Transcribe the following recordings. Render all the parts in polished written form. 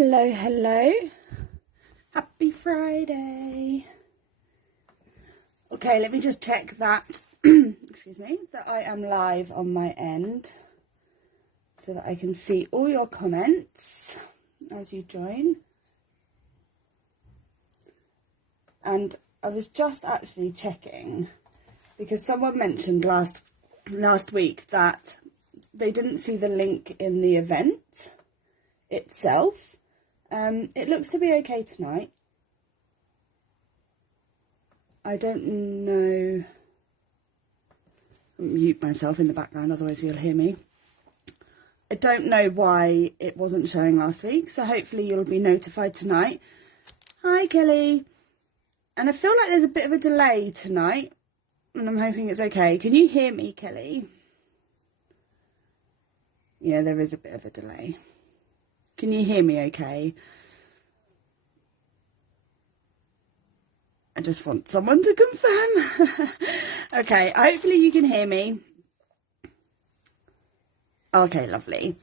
Hello, hello. Happy Friday. Okay, let me just check that, excuse me, that I am live on my end so that I can see all your comments as you join. And I was just actually checking because someone mentioned last week that they didn't see the link in the event itself. It looks to be okay tonight. I don't know. I'll mute myself in the background, otherwise you'll hear me. I don't know why it wasn't showing last week, so hopefully you'll be notified tonight. Hi, Kelly. And I feel like there's a bit of a delay tonight, and I'm hoping it's okay. Can you hear me, Kelly? Yeah, there is a bit of a delay. Can you hear me okay? I just want someone to confirm. Okay, hopefully you can hear me. Okay, lovely.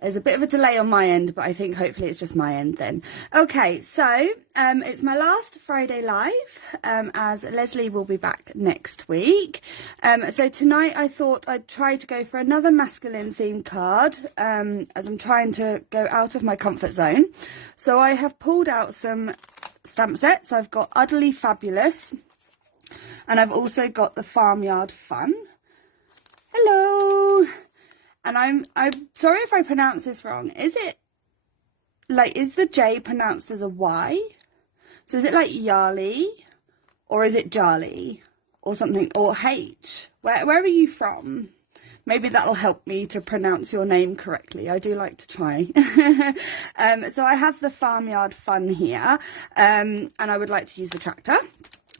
There's a bit of a delay on my end, but I think hopefully it's just my end then. Okay, so it's my last Friday live, as Lesley will be back next week. So tonight I thought I'd try to go for another masculine themed card, as I'm trying to go out of my comfort zone. So I have pulled out some stamp sets. I've got Udderly Fabulous, and I've also got the Farmyard Fun. Hello. And I'm sorry if I pronounce this wrong. Is the J pronounced as a Y? So is it like Yarly, or is it Jarly, or something, or H? Where are you from? Maybe that'll help me to pronounce your name correctly. I do like to try. So I have the Farmyard Fun here, and I would like to use the tractor,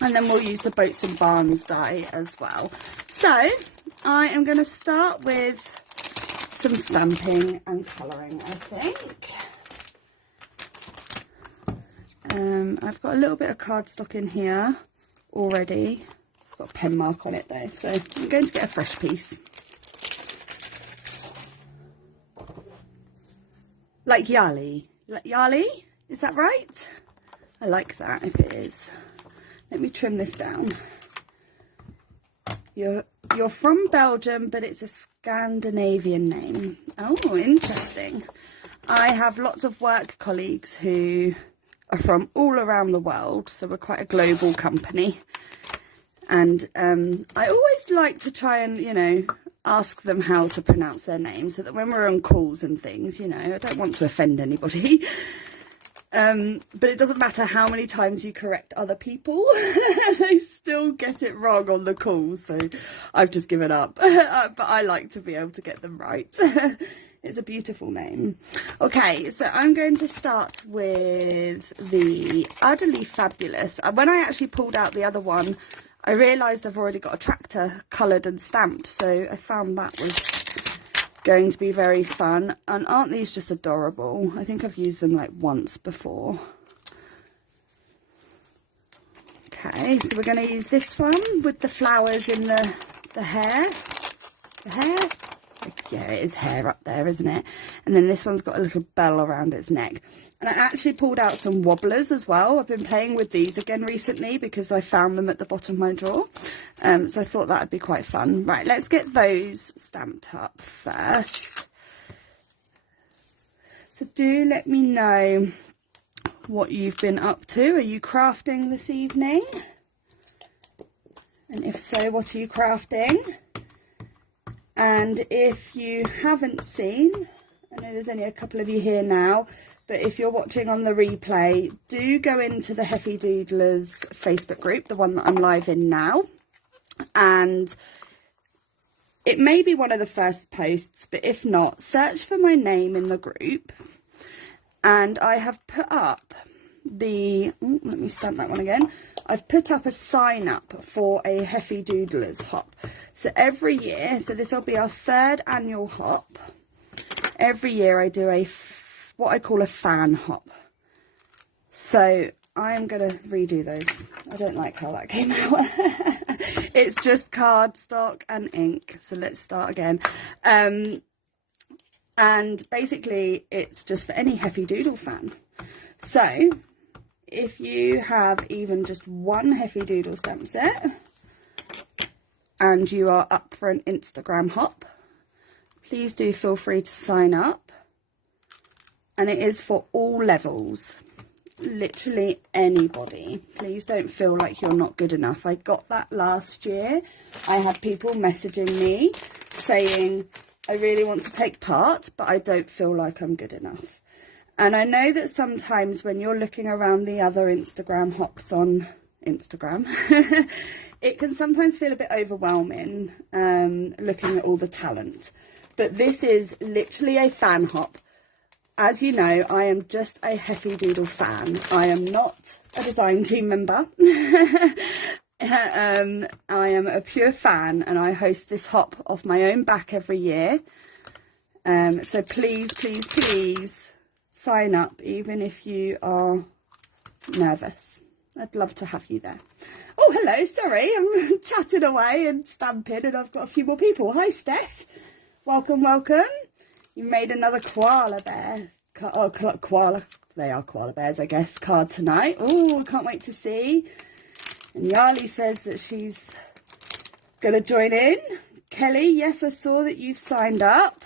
and then we'll use the Boats and Barns die as well. So I am going to start with some stamping and colouring, I think. I've got a little bit of cardstock in here already. It's got a pen mark on it though, so I'm going to get a fresh piece. Like Yali. Yali? Is that right? I like that if it is. Let me trim this down. You're from Belgium, but it's a Scandinavian name. Oh, interesting. I have lots of work colleagues who are from all around the world, so we're quite a global company. And I always like to try and, ask them how to pronounce their name, so that when we're on calls and things, I don't want to offend anybody. But it doesn't matter how many times you correct other people, they still get it wrong on the call, so I've just given up. But I like to be able to get them right. It's a beautiful name. Okay, so I'm going to start with the Udderly Fabulous. When I actually pulled out the other one, I realised I've already got a tractor coloured and stamped, so I found that was going to be very fun. And aren't these just adorable? I think I've used them like once before. Okay, so we're going to use this one with the flowers in the hair. The hair? Yeah, it is hair up there, isn't it? And then this one's got a little bell around its neck. And I actually pulled out some Wobblers as well. I've been playing with these again recently because I found them at the bottom of my drawer. So I thought that would be quite fun. Right, let's get those stamped up first. So do let me know what you've been up to. Are you crafting this evening? And if so, what are you crafting? And if you haven't seen, I know there's only a couple of you here now, but if you're watching on the replay, do go into the Heffy Doodlers Facebook group, the one that I'm live in now. And it may be one of the first posts, but if not, search for my name in the group. And I have put up let me stamp that one again. I've put up a sign up for a Heffy Doodlers hop. So every year, so this will be our 3rd annual hop. Every year I do what I call a fan hop. So I'm going to redo those. I don't like how that came out. It's just cardstock and ink. So let's start again. And basically it's just for any Heffy Doodle fan. So if you have even just one Heffy Doodle stamp set and you are up for an Instagram hop, please do feel free to sign up. And it is for all levels, literally anybody. Please don't feel like you're not good enough. I got that last year. I had people messaging me saying, I really want to take part, but I don't feel like I'm good enough. And I know that sometimes when you're looking around the other Instagram hops on Instagram, it can sometimes feel a bit overwhelming, looking at all the talent. But this is literally a fan hop. As you know, I am just a Heffy Doodle fan. I am not a design team member. I am a pure fan, and I host this hop off my own back every year. So please, please, please sign up, even if you are nervous. I'd love to have you there. Oh, hello, sorry, I'm chatting away and stamping, and I've got a few more people. Hi, Steph. Welcome, welcome. You made another koala bear. Koala. They are koala bears, I guess. Card tonight. Oh, I can't wait to see. And Yarly says that she's going to join in. Kelly, yes, I saw that you've signed up.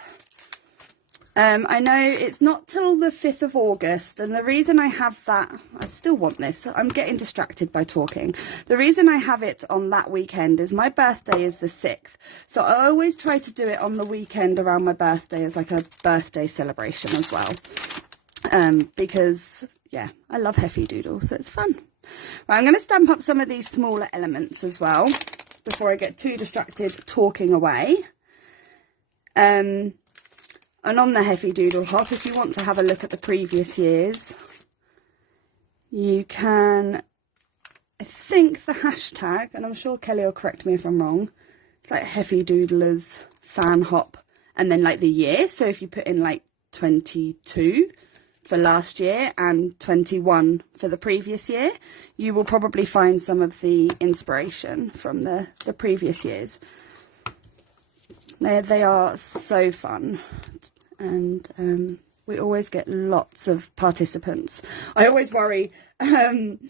I know it's not till the 5th of August, and the reason I have that, I still want this, I'm getting distracted by talking. The reason I have it on that weekend is my birthday is the 6th, so I always try to do it on the weekend around my birthday as like a birthday celebration as well, because yeah, I love Heffy Doodle, so it's fun. Right, I'm going to stamp up some of these smaller elements as well before I get too distracted talking away. And on the Heffy Doodle hop, if you want to have a look at the previous years, you can, I think the hashtag, and I'm sure Kelly will correct me if I'm wrong, it's like Heffy Doodlers fan hop, and then like the year. So if you put in like 22 for last year and 21 for the previous year, you will probably find some of the inspiration from the previous years. They are so fun. And we always get lots of participants. I always worry, wasn't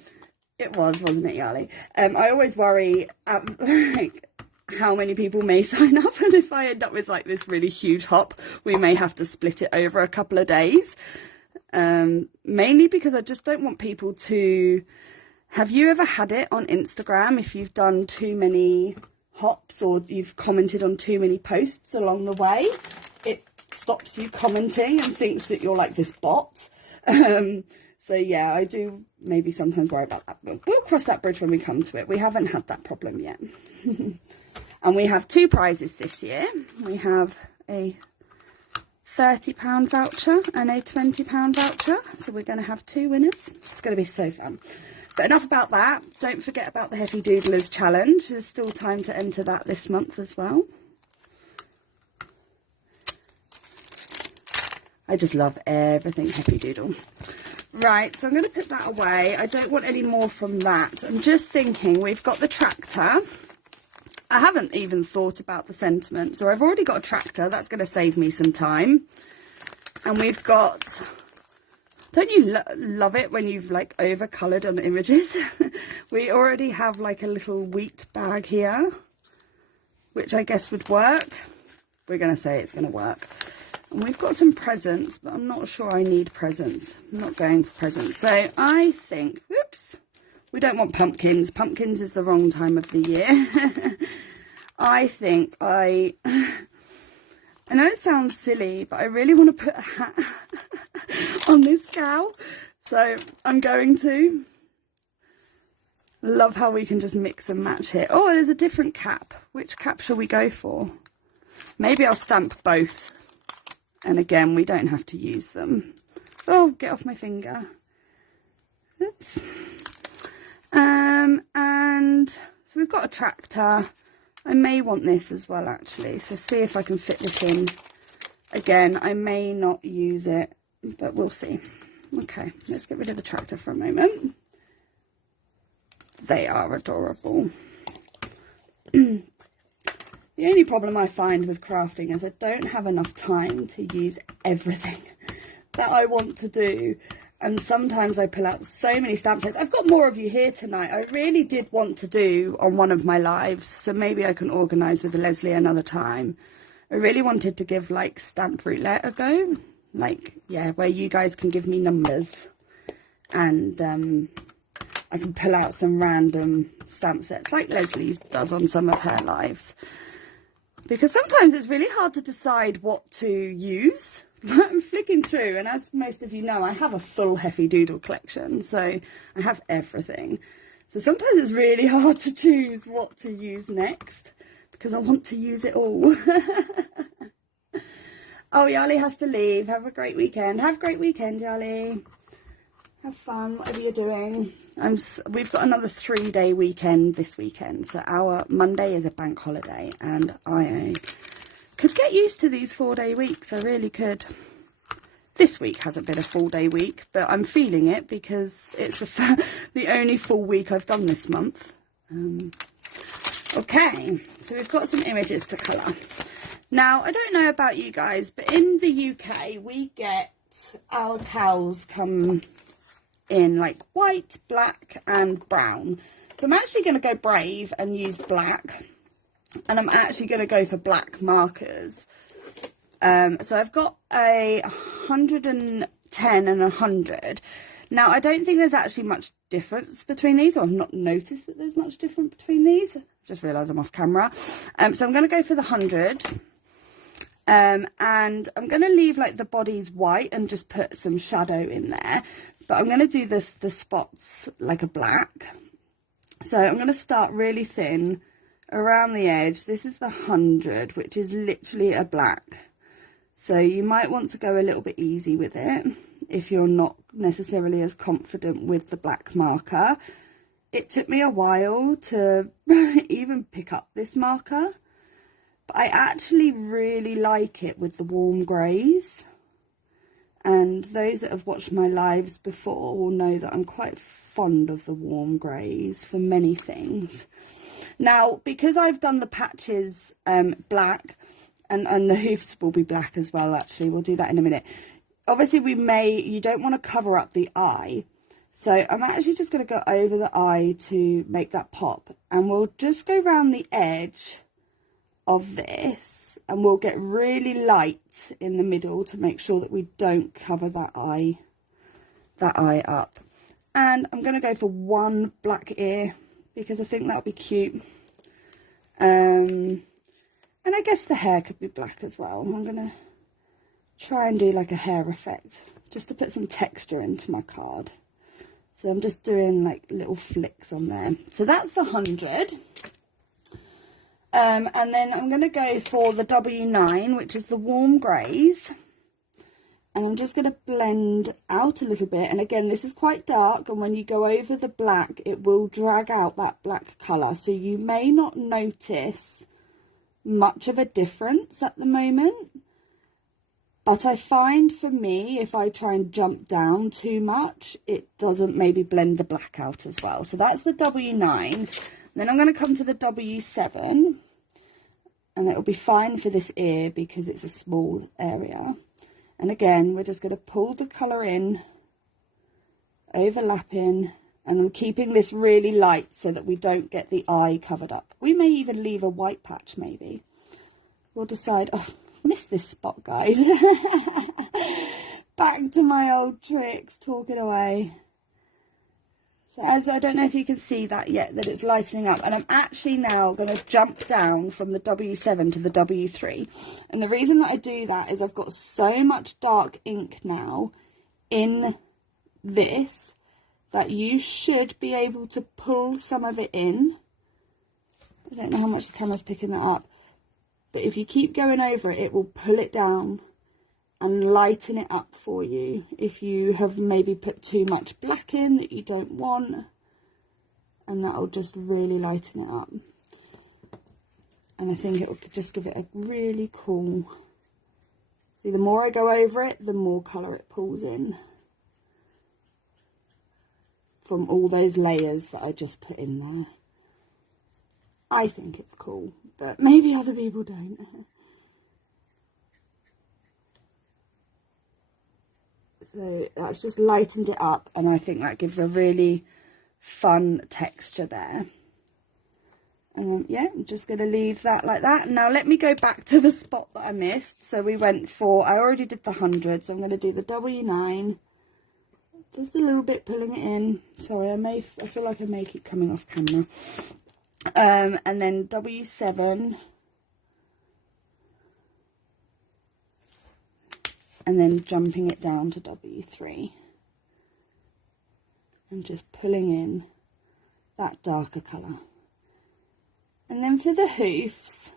it, Yarly? I always worry like how many people may sign up, and if I end up with like this really huge hop, we may have to split it over a couple of days. Mainly because I just don't want people to... Have you ever had it on Instagram if you've done too many hops or you've commented on too many posts along the way? It stops you commenting and thinks that you're like this bot. So yeah, I do maybe sometimes worry about that. We'll cross that bridge when we come to it. We haven't had that problem yet. And we have 2 prizes this year. We have a £30 voucher and a £20 voucher. So we're going to have 2 winners. It's going to be so fun. But enough about that. Don't forget about the Heffy Doodlers challenge. There's still time to enter that this month as well. I just love everything Heffy Doodle. Right, so I'm going to put that away. I don't want any more from that. I'm just thinking, we've got the tractor. I haven't even thought about the sentiment. So I've already got a tractor. That's going to save me some time. And we've got... Don't you love it when you've like over-coloured on images? We already have like a little wheat bag here, which I guess would work. We're going to say it's going to work. And we've got some presents, but I'm not sure I need presents. I'm not going for presents. So I think, whoops, we don't want pumpkins. Pumpkins is the wrong time of the year. I think I know it sounds silly, but I really want to put a hat on this cow. So I'm going to. Love how we can just mix and match here. Oh, there's a different cap. Which cap shall we go for? Maybe I'll stamp both. And again, we don't have to use them. Oh, get off my finger. Oops. And so we've got a tractor. I may want this as well, actually. So see if I can fit this in. Again, I may not use it, but we'll see. Okay, let's get rid of the tractor for a moment. They are adorable. The only problem I find with crafting is I don't have enough time to use everything that I want to do. And sometimes I pull out so many stamp sets. I've got more of you here tonight. I really did want to do on one of my lives, so maybe I can organise with Lesley another time. I really wanted to give like stamp roulette a go. Like, yeah, where you guys can give me numbers. And I can pull out some random stamp sets like Lesley does on some of her lives. Because sometimes it's really hard to decide what to use. I'm flicking through, and as most of you know, I have a full Heffy Doodle collection, so I have everything. So sometimes it's really hard to choose what to use next, because I want to use it all. Oh, Yali has to leave. Have a great weekend. Have a great weekend, Yali. Have fun, whatever you're doing. We've got another 3-day weekend this weekend. So our Monday is a bank holiday, and I could get used to these 4-day weeks. I really could. This week hasn't been a 4-day week, but I'm feeling it because it's the only full week I've done this month. Okay, so we've got some images to colour. Now, I don't know about you guys, but in the UK, we get our cows come in like white, black and brown. So I'm actually going to go brave and use black, and I'm actually going to go for black markers. So I've got a 110 and 100. Now, I don't think there's actually much difference between these, or I've not noticed that there's much difference between these. Just realised I'm off camera. So I'm going to go for the 100. And I'm going to leave like the bodies white and just put some shadow in there. But I'm going to do the spots like a black. So I'm going to start really thin around the edge. This is the 100, which is literally a black. So you might want to go a little bit easy with it if you're not necessarily as confident with the black marker. It took me a while to even pick up this marker, but I actually really like it with the warm greys. And those that have watched my lives before will know that I'm quite fond of the warm greys for many things. Now, because I've done the patches black, and the hoofs will be black as well, actually. We'll do that in a minute. Obviously, you don't want to cover up the eye. So I'm actually just going to go over the eye to make that pop. And we'll just go around the edge of this. And we'll get really light in the middle to make sure that we don't cover that eye up. And I'm going to go for one black ear because I think that'll be cute. And I guess the hair could be black as well. I'm going to try and do like a hair effect just to put some texture into my card. So I'm just doing like little flicks on there. So that's the 100. And then I'm going to go for the W9, which is the warm greys. And I'm just going to blend out a little bit. And again, this is quite dark. And when you go over the black, it will drag out that black colour. So you may not notice much of a difference at the moment. But I find for me, if I try and jump down too much, it doesn't maybe blend the black out as well. So that's the W9. Then I'm going to come to the W7. And it'll be fine for this ear because it's a small area. And again, we're just going to pull the colour in, overlapping, and I'm keeping this really light so that we don't get the eye covered up. We may even leave a white patch, maybe. We'll decide. Oh, missed this spot, guys. Back to my old tricks, talking away. So as I don't know if you can see that yet, that it's lightening up. And I'm actually now going to jump down from the W7 to the W3. And the reason that I do that is I've got so much dark ink now in this that you should be able to pull some of it in. I don't know how much the camera's picking that up. But if you keep going over it, it will pull it down and lighten it up for you if you have maybe put too much black in that you don't want, and that'll just really lighten it up. And I think it will just give it a really cool, see, the more I go over it, the more colour it pulls in from all those layers that I just put in there. I think it's cool, but maybe other people don't. So that's just lightened it up, and I think that gives a really fun texture there. And yeah, I'm just going to leave that like that. Now let me go back to the spot that I missed. So we went for, I already did the 100, so I'm going to do the W9. Just a little bit pulling it in. Sorry, I feel like I may keep coming off camera. And then W7. And then jumping it down to W3. And just pulling in that darker colour. And then for the hoofs,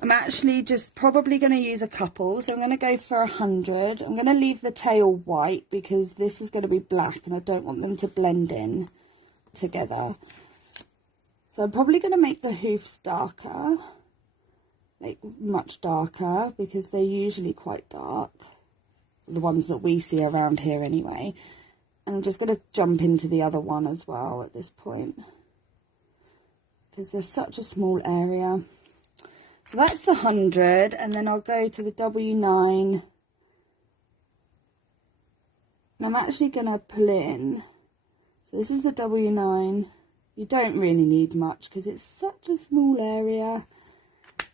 I'm actually just probably going to use a couple. So I'm going to go for 100. I'm going to leave the tail white because this is going to be black and I don't want them to blend in together. So I'm probably going to make the hoofs darker, like much darker, because they're usually quite dark. The ones that we see around here anyway. And I'm just going to jump into the other one as well at this point, because there's such a small area. So that's the 100, and then I'll go to the W9. And I'm actually going to pull in. So this is the W9. You don't really need much because it's such a small area.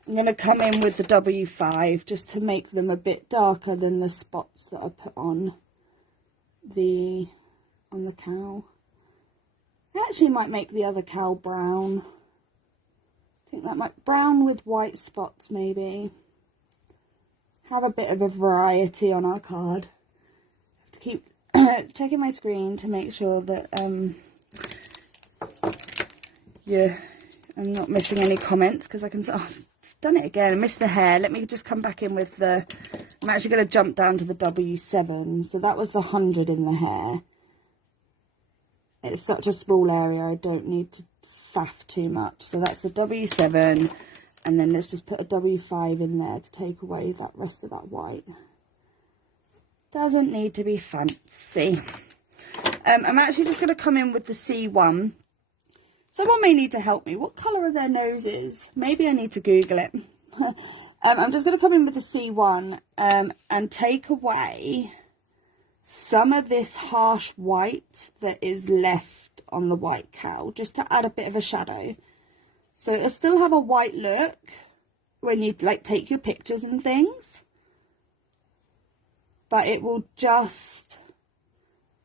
I'm going to come in with the W5 just to make them a bit darker than the spots that I put on the cow. I actually might make the other cow brown. I think that might brown with white spots maybe. Have a bit of a variety on our card. Have to keep checking my screen to make sure that I'm not missing any comments, because I can say, oh, I've done it again. I missed the hair. Let me just come back in with the, I'm actually going to jump down to the W7. So that was the 100 in the hair. It's such a small area, I don't need to faff too much. So that's the W7, and then let's just put a W5 in there to take away that rest of that white. Doesn't need to be fancy. I'm actually just going to come in with the C1. Someone may need to help me. What colour are their noses? Maybe I need to Google it. I'm just going to come in with the C1 and take away some of this harsh white that is left on the white cow, just to add a bit of a shadow. So it'll still have a white look when you like take your pictures and things, but it will just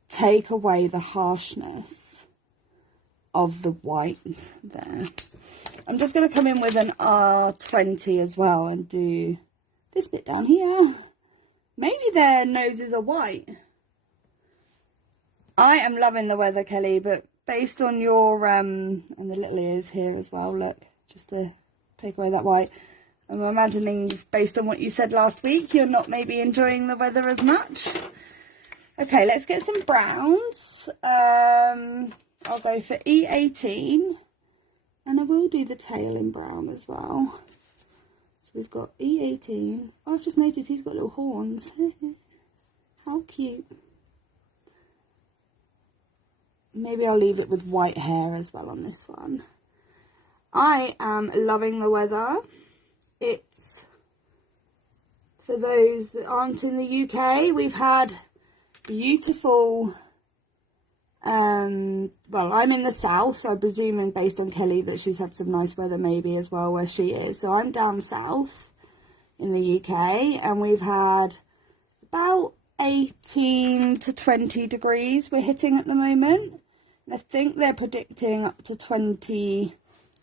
take away the harshness of the white there. I'm just going to come in with an R20 as well and do this bit down here. Maybe their noses are white. I am loving the weather, Kelly, but based on your, and the little ears here as well, look, just to take away that white. I'm imagining, based on what you said last week, you're not maybe enjoying the weather as much. Okay, let's get some browns. I'll go for E18, and I will do the tail in brown as well. So we've got E18. Oh, I've just noticed he's got little horns. How cute. Maybe I'll leave it with white hair as well on this one. I am loving the weather. It's, for those that aren't in the UK, we've had beautiful, well, I'm in the south, so I'm presuming based on Kelly that she's had some nice weather maybe as well where she is. So I'm down south in the UK, and we've had about 18 to 20 degrees we're hitting at the moment. I think they're predicting up to 20.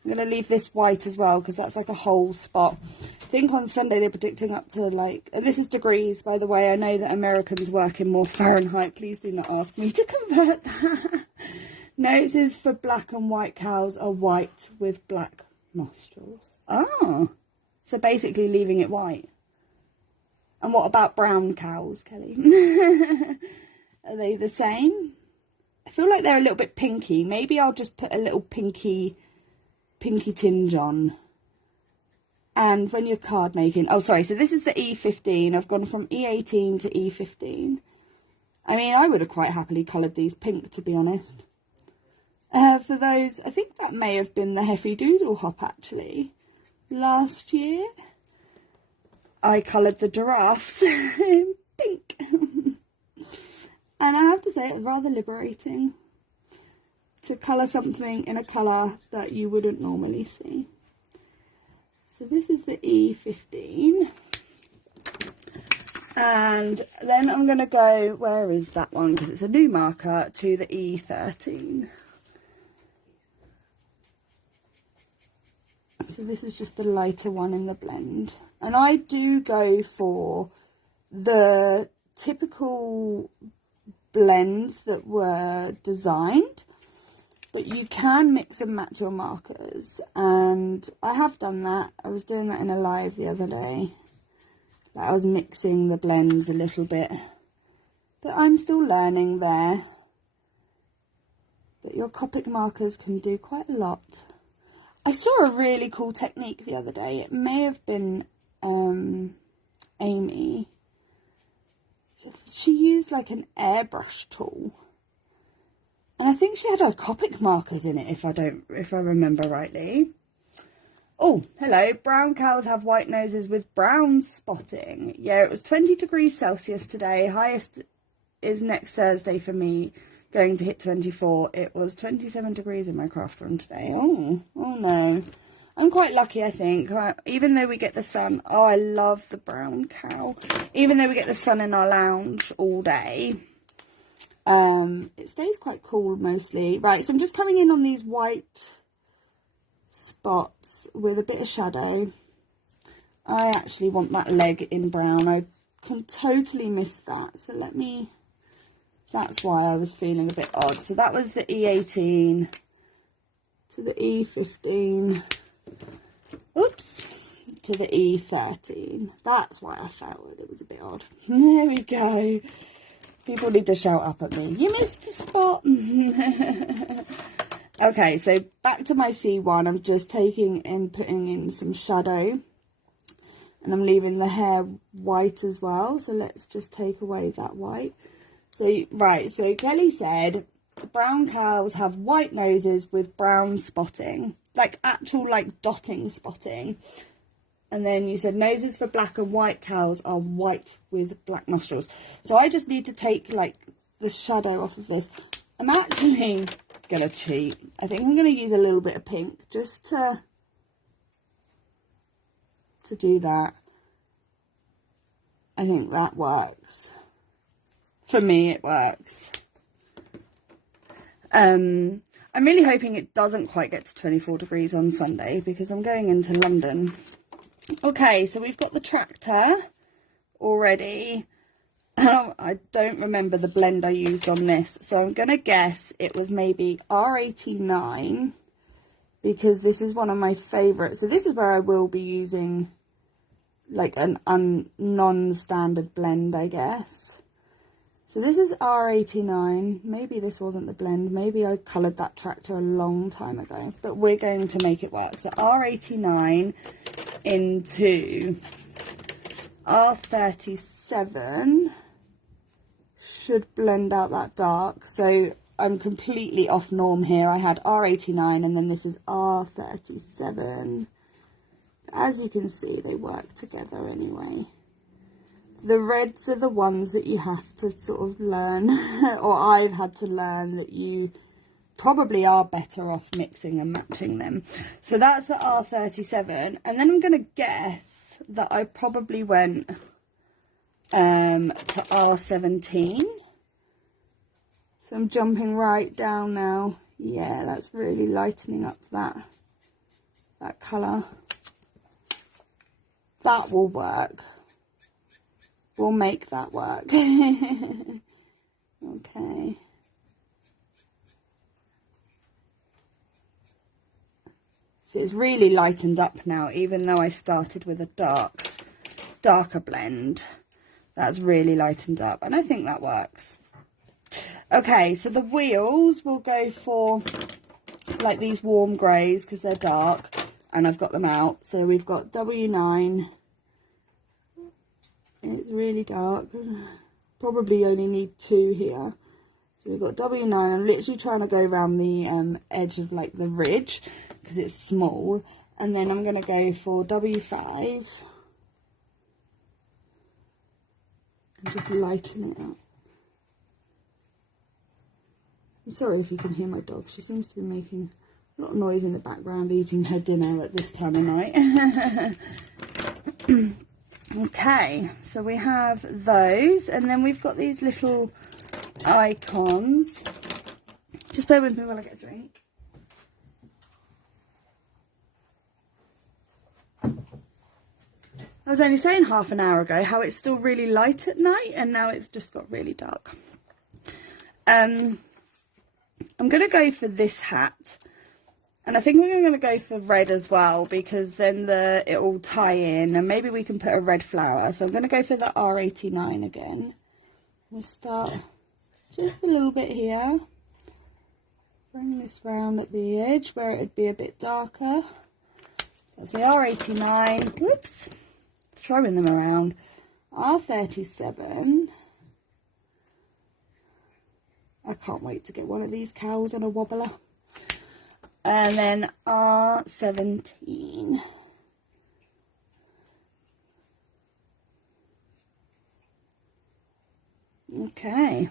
I'm going to leave this white as well because that's like a whole spot. I think on Sunday they're predicting up to like, and this is degrees by the way. I know that Americans work in more Fahrenheit. Please do not ask me to convert that. Noses for black and white cows are white with black nostrils. Oh, so basically leaving it white. And what about brown cows, Kelly? Are they the same? I feel like they're a little bit pinky. Maybe I'll just put a little pinky tinge on. And when you're card making, oh sorry, so this is the E15. I've gone from E18 to E15. I mean, I would have quite happily coloured these pink, to be honest. For those, I think that may have been the Heffy Doodle Hop actually. Last year, I coloured the giraffes in pink. And I have to say, it was rather liberating to colour something in a colour that you wouldn't normally see. So this is the E15. And then I'm going to go, where is that one? Because it's a new marker, to the E13. So this is just the lighter one in the blend. And I do go for the typical blends that were designed, but you can mix and match your markers. And I have done that. I was doing that in a live the other day. I was mixing the blends a little bit, but I'm still learning there. But your Copic markers can do quite a lot. I saw a really cool technique the other day. It may have been Amy. She used like an airbrush tool, and I think she had her Copic markers in it, if I remember rightly. Oh, hello. Brown cows have white noses with brown spotting. Yeah, it was 20 degrees Celsius today. Highest is next Thursday for me, going to hit 24. It was 27 degrees in my craft room today. Oh no. I'm quite lucky, I think. Even though we get the sun. Oh, I love the brown cow. Even though we get the sun in our lounge all day, it stays quite cool mostly. Right, so I'm just coming in on these white spots with a bit of shadow. I actually want that leg in brown. I can totally miss that. So that's why I was feeling a bit odd. So that was the E18 to the E15. Oops. To the E13. That's why I felt it was a bit odd. There we go. People need to shout up at me. You missed a spot. Okay, so back to my C1. I'm just taking and putting in some shadow. And I'm leaving the hair white as well. So let's just take away that white. So, right, so Kelly said brown cows have white noses with brown spotting. Like actual, like, dotting spotting. And then you said noses for black and white cows are white with black nostrils. So I just need to take, like, the shadow off of this. I'm actually gonna cheat. I think I'm gonna use a little bit of pink just to do that. I think that works. For me, it works. I'm really hoping it doesn't quite get to 24 degrees on Sunday because I'm going into London. Okay, so we've got the tractor already. I don't remember the blend I used on this, so I'm going to guess it was maybe R89 because this is one of my favourites. So this is where I will be using like a non-standard blend, I guess. So this is R89. Maybe this wasn't the blend. Maybe I coloured that tractor a long time ago, but we're going to make it work. So R89 into R37 should blend out that dark. So I'm completely off norm here. I had R89 and then this is R37. As you can see, they work together anyway. The reds are the ones that you have to sort of learn, or I've had to learn that you probably are better off mixing and matching them. So that's the R37. And then I'm going to guess that I probably went to R17. So I'm jumping right down now. Yeah, that's really lightening up that colour. That will work. We'll make that work. Okay. So it's really lightened up now, even though I started with a darker blend. That's really lightened up, and I think that works. Okay, so the wheels will go for like these warm greys because they're dark, and I've got them out. So we've got W9. It's really dark. Probably only need 2 here. So we've got W9. I'm literally trying to go around the edge of like the ridge because it's small. And then I'm going to go for W5 and just lighten it up. I'm sorry if you can hear my dog. She seems to be making a lot of noise in the background eating her dinner at this time of night. Okay, so we have those, and then we've got these little icons. Just bear with me while I get a drink. I was only saying half an hour ago how it's still really light at night, and now it's just got really dark. I'm going to go for this hat, and I think we're going to go for red as well, because then it will tie in, and maybe we can put a red flower. So I'm going to go for the R89 again. We'll start just a little bit here. Bring this round at the edge where it would be a bit darker. That's the R89. Whoops. Throwing them around. R37. I can't wait to get one of these cows on a wobbler. And then R17. Okay.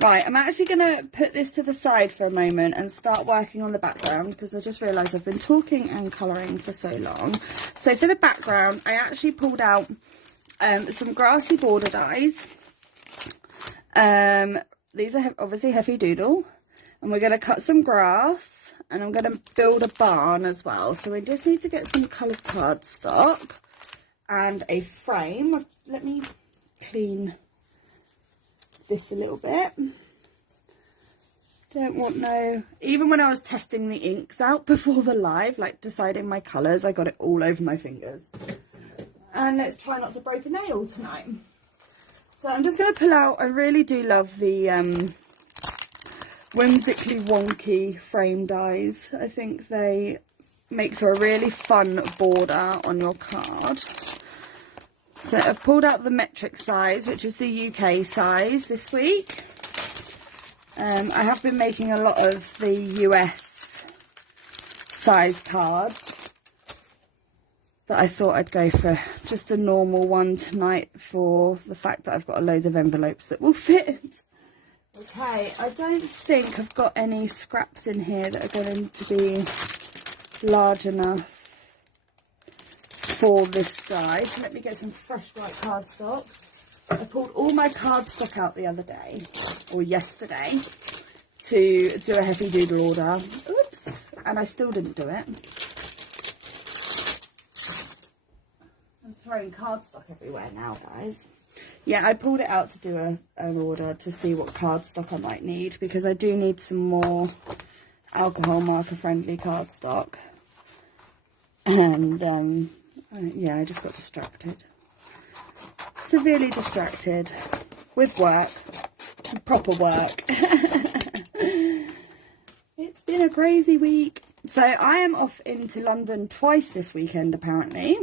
Right, I'm actually going to put this to the side for a moment and start working on the background, because I just realised I've been talking and colouring for so long. So for the background, I actually pulled out some Grassy border dies. These are obviously Heavy Doodle, and we're going to cut some grass, and I'm going to build a barn as well. So we just need to get some coloured cardstock and a frame. Let me clean this a little bit. Don't want no, even when I was testing the inks out before the live, like deciding my colours, I got it all over my fingers. And let's try not to break a nail tonight. So I'm just going to pull out, I really do love the Whimsically Wonky frame dies. I think they make for a really fun border on your card. So I've pulled out the metric size, which is the UK size this week. I have been making a lot of the US size cards, but I thought I'd go for just a normal one tonight for the fact that I've got a load of envelopes that will fit. Okay, I don't think I've got any scraps in here that are going to be large enough for this die. So let me get some fresh white cardstock. I pulled all my cardstock out the other day, or yesterday, to do a Heavy Doodle order. Oops, and I still didn't do it. I'm throwing cardstock everywhere now, guys. Yeah, I pulled it out to do an order to see what cardstock I might need, because I do need some more alcohol marker friendly cardstock. And yeah, I just got distracted. Severely distracted with work, proper work. It's been a crazy week. So I am off into London twice this weekend, apparently.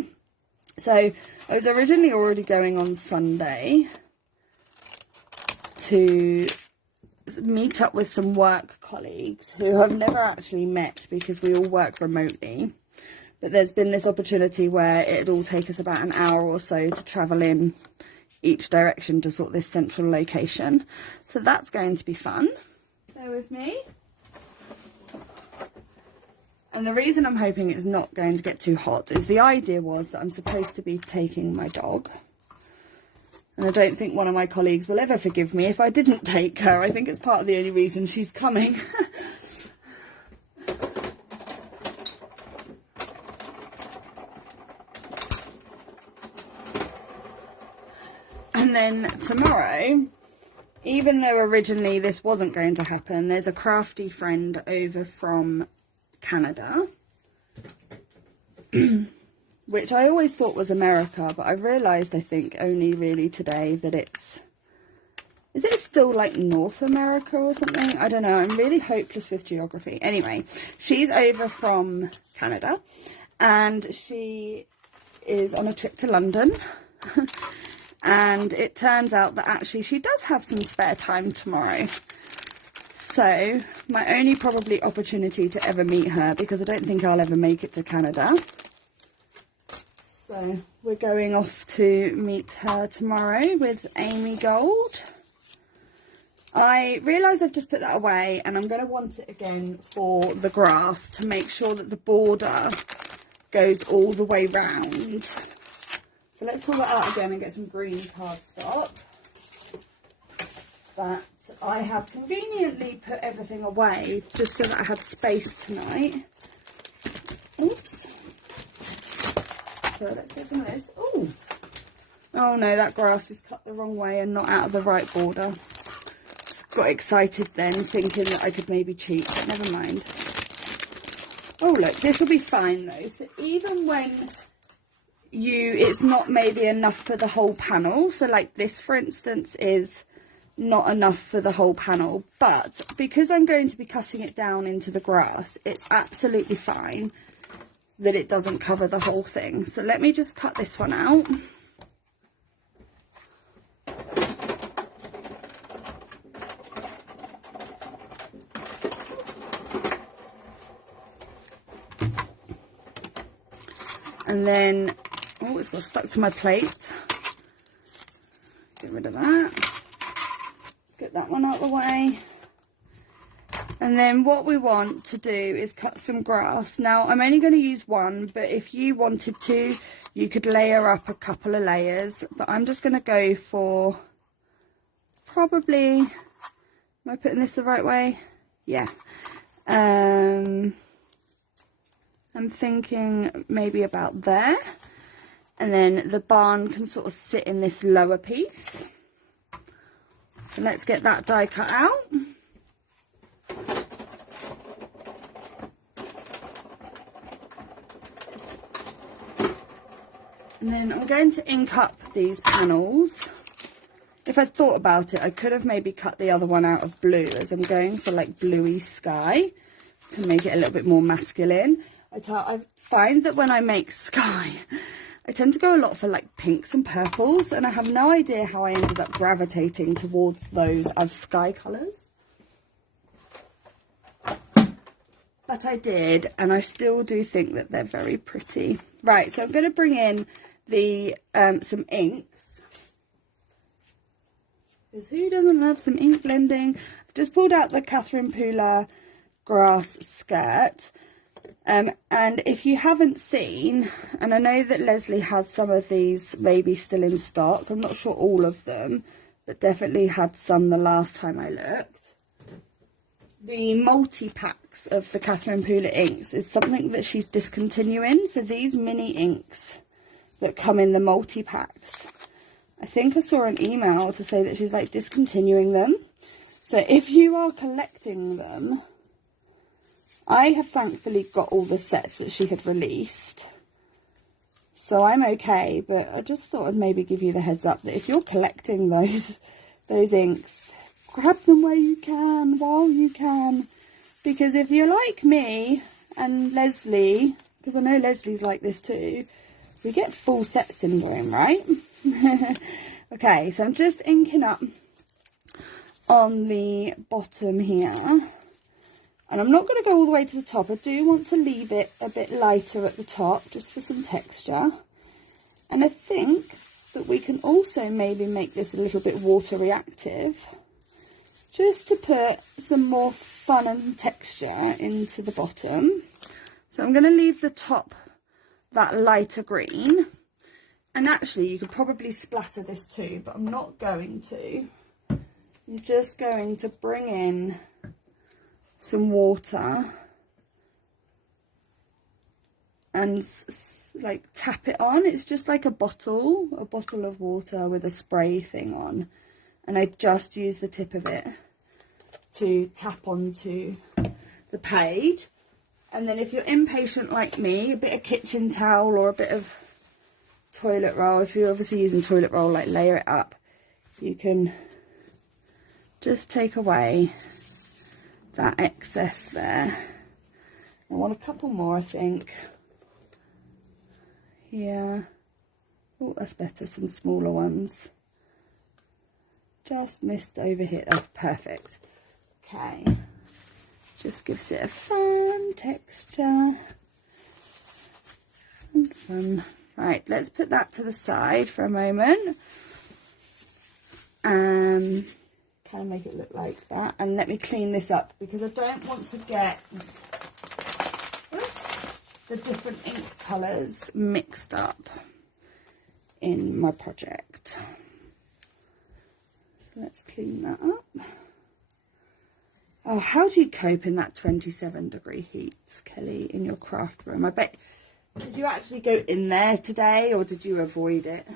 So I was originally already going on Sunday to meet up with some work colleagues who I've never actually met because we all work remotely. But there's been this opportunity where it'll take us about an hour or so to travel in each direction to sort this central location. So that's going to be fun. Bear with me. And the reason I'm hoping it's not going to get too hot is the idea was that I'm supposed to be taking my dog. And I don't think one of my colleagues will ever forgive me if I didn't take her. I think it's part of the only reason she's coming. And then tomorrow, even though originally this wasn't going to happen, there's a crafty friend over from Canada, which I always thought was America, but I realised, I think, only really today that is it still like North America or something? I don't know. I'm really hopeless with geography. Anyway, she's over from Canada, and she is on a trip to London. and it turns out that actually she does have some spare time tomorrow. So my only probably opportunity to ever meet her, because I don't think I'll ever make it to Canada. So we're going off to meet her tomorrow with Amy Gold. I realise I've just put that away, and I'm going to want it again for the grass to make sure that the border goes all the way round. So let's pull that out again and get some green cardstock. But I have conveniently put everything away just so that I had space tonight. Oops. So let's get some of this. Ooh. Oh no, that grass is cut the wrong way and not out of the right border. Got excited then, thinking that I could maybe cheat, but never mind. Oh look, this will be fine though. So even when it's not maybe enough for the whole panel, so like this for instance is not enough for the whole panel, but because I'm going to be cutting it down into the grass, it's absolutely fine that it doesn't cover the whole thing. So let me just cut this one out. And then, oh, it's got stuck to my plate. Get rid of that. Get that one out of the way. And then what we want to do is cut some grass. Now I'm only going to use one, but if you wanted to, you could layer up a couple of layers. But I'm just going to go for probably, am I putting this the right way? Yeah. I'm thinking maybe about there. And then the barn can sort of sit in this lower piece. So let's get that die cut out. And then I'm going to ink up these panels. If I'd thought about it, I could have maybe cut the other one out of blue, as I'm going for like bluey sky to make it a little bit more masculine. I find that when I make sky, I tend to go a lot for like pinks and purples, and I have no idea how I ended up gravitating towards those as sky colours. But I did, and I still do think that they're very pretty. Right, so I'm going to bring in the some inks. Because who doesn't love some ink blending? I've just pulled out the Catherine Pooler grass skirt. And if you haven't seen, and I know that Lesley has some of these maybe still in stock, I'm not sure all of them, but definitely had some the last time I looked. The multi-packs of the Catherine Pooler inks is something that she's discontinuing. So these mini inks that come in the multi-packs, I think I saw an email to say that she's like discontinuing them. So if you are collecting them, I have thankfully got all the sets that she had released, so I'm okay, but I just thought I'd maybe give you the heads up that if you're collecting those inks, grab them while you can, because if you're like me and Lesley, because I know Lesley's like this too, we get full set syndrome, right? Okay, so I'm just inking up on the bottom here. And I'm not going to go all the way to the top. I do want to leave it a bit lighter at the top, just for some texture. And I think that we can also maybe make this a little bit water reactive, just to put some more fun and texture into the bottom. So I'm going to leave the top that lighter green. And actually, you could probably splatter this too, but I'm not going to. I'm just going to bring in some water and like tap it on. It's just like a bottle of water with a spray thing on, and I just use the tip of it to tap onto the page. And then if you're impatient like me, a bit of kitchen towel or a bit of toilet roll, if you're obviously using toilet roll, like layer it up, you can just take away that excess there. I want a couple more, I think. Yeah. Oh, that's better, some smaller ones. just missed over here. Oh, perfect. Okay, just gives it a fun texture. Fun. Right, let's put that to the side for a moment. Kind of make it look like that, and let me clean this up because I don't want to get the different ink colours mixed up in my project. So let's clean that up. Oh, how do you cope in that 27-degree heat, Kelly, in your craft room? I bet, did you actually go in there today or did you avoid it?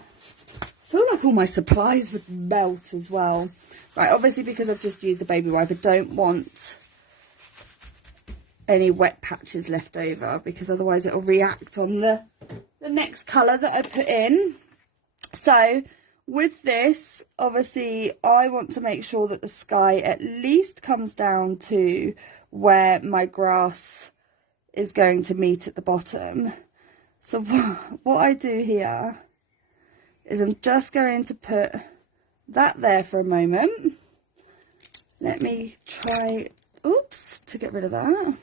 I feel like all my supplies would melt as well. Right, obviously because I've just used the baby wipe, I don't want any wet patches left over because otherwise it'll react on the next colour that I put in. So with this, obviously I want to make sure that the sky at least comes down to where my grass is going to meet at the bottom. So what I do here is I'm just going to put that there for a moment. Let me try, oops, to get rid of that.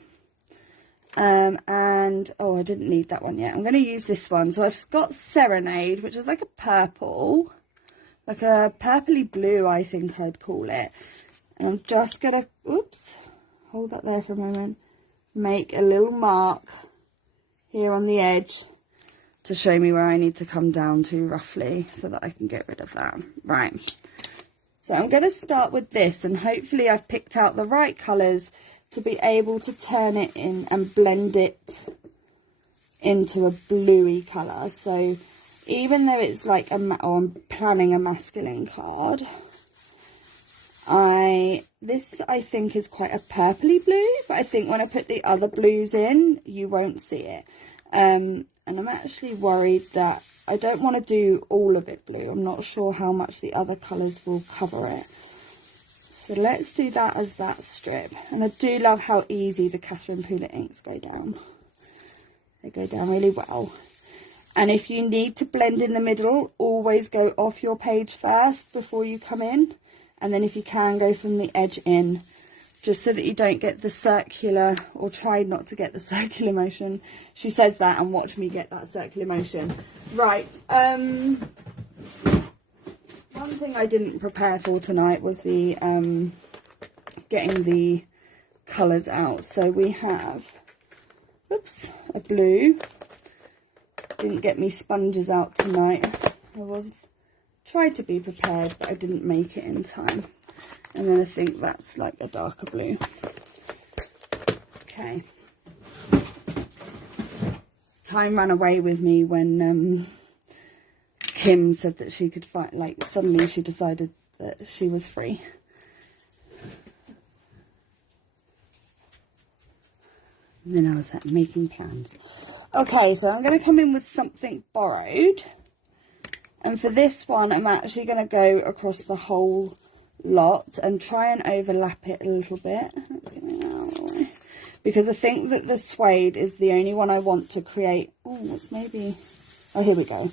And, oh, I didn't need that one yet. I'm going to use this one. So I've got Serenade, which is like a purple, like a purpley blue, I think I'd call it. And I'm just going to, oops, hold that there for a moment, make a little mark here on the edge to show me where I need to come down to roughly so that I can get rid of that. Right. So I'm going to start with this, and hopefully I've picked out the right colours to be able to turn it in and blend it into a bluey colour. So even though it's like I'm planning a masculine card, this I think is quite a purpley blue, but I think when I put the other blues in, you won't see it. And I'm actually worried that I don't want to do all of it blue. I'm not sure how much the other colours will cover it. So let's do that as that strip. And I do love how easy the Catherine Pooler inks go down. They go down really well. And if you need to blend in the middle, always go off your page first before you come in. And then if you can, go from the edge in, just so that you don't get the circular, or try not to get the circular motion. She says that, and watch me get that circular motion. Right, one thing I didn't prepare for tonight was the getting the colours out. So we have, oops, a blue. Didn't get me sponges out tonight. I tried to be prepared, but I didn't make it in time. And then I think that's like a darker blue. Okay. Time ran away with me when Kim said that she could find, like, suddenly she decided that she was free. And then I was making plans. Okay, so I'm going to come in with something borrowed. And for this one, I'm actually going to go across the whole lot and try and overlap it a little bit. Let's get it out of the way. Because I think that the suede is the only one I want to create. Oh, it's maybe, oh, here we go.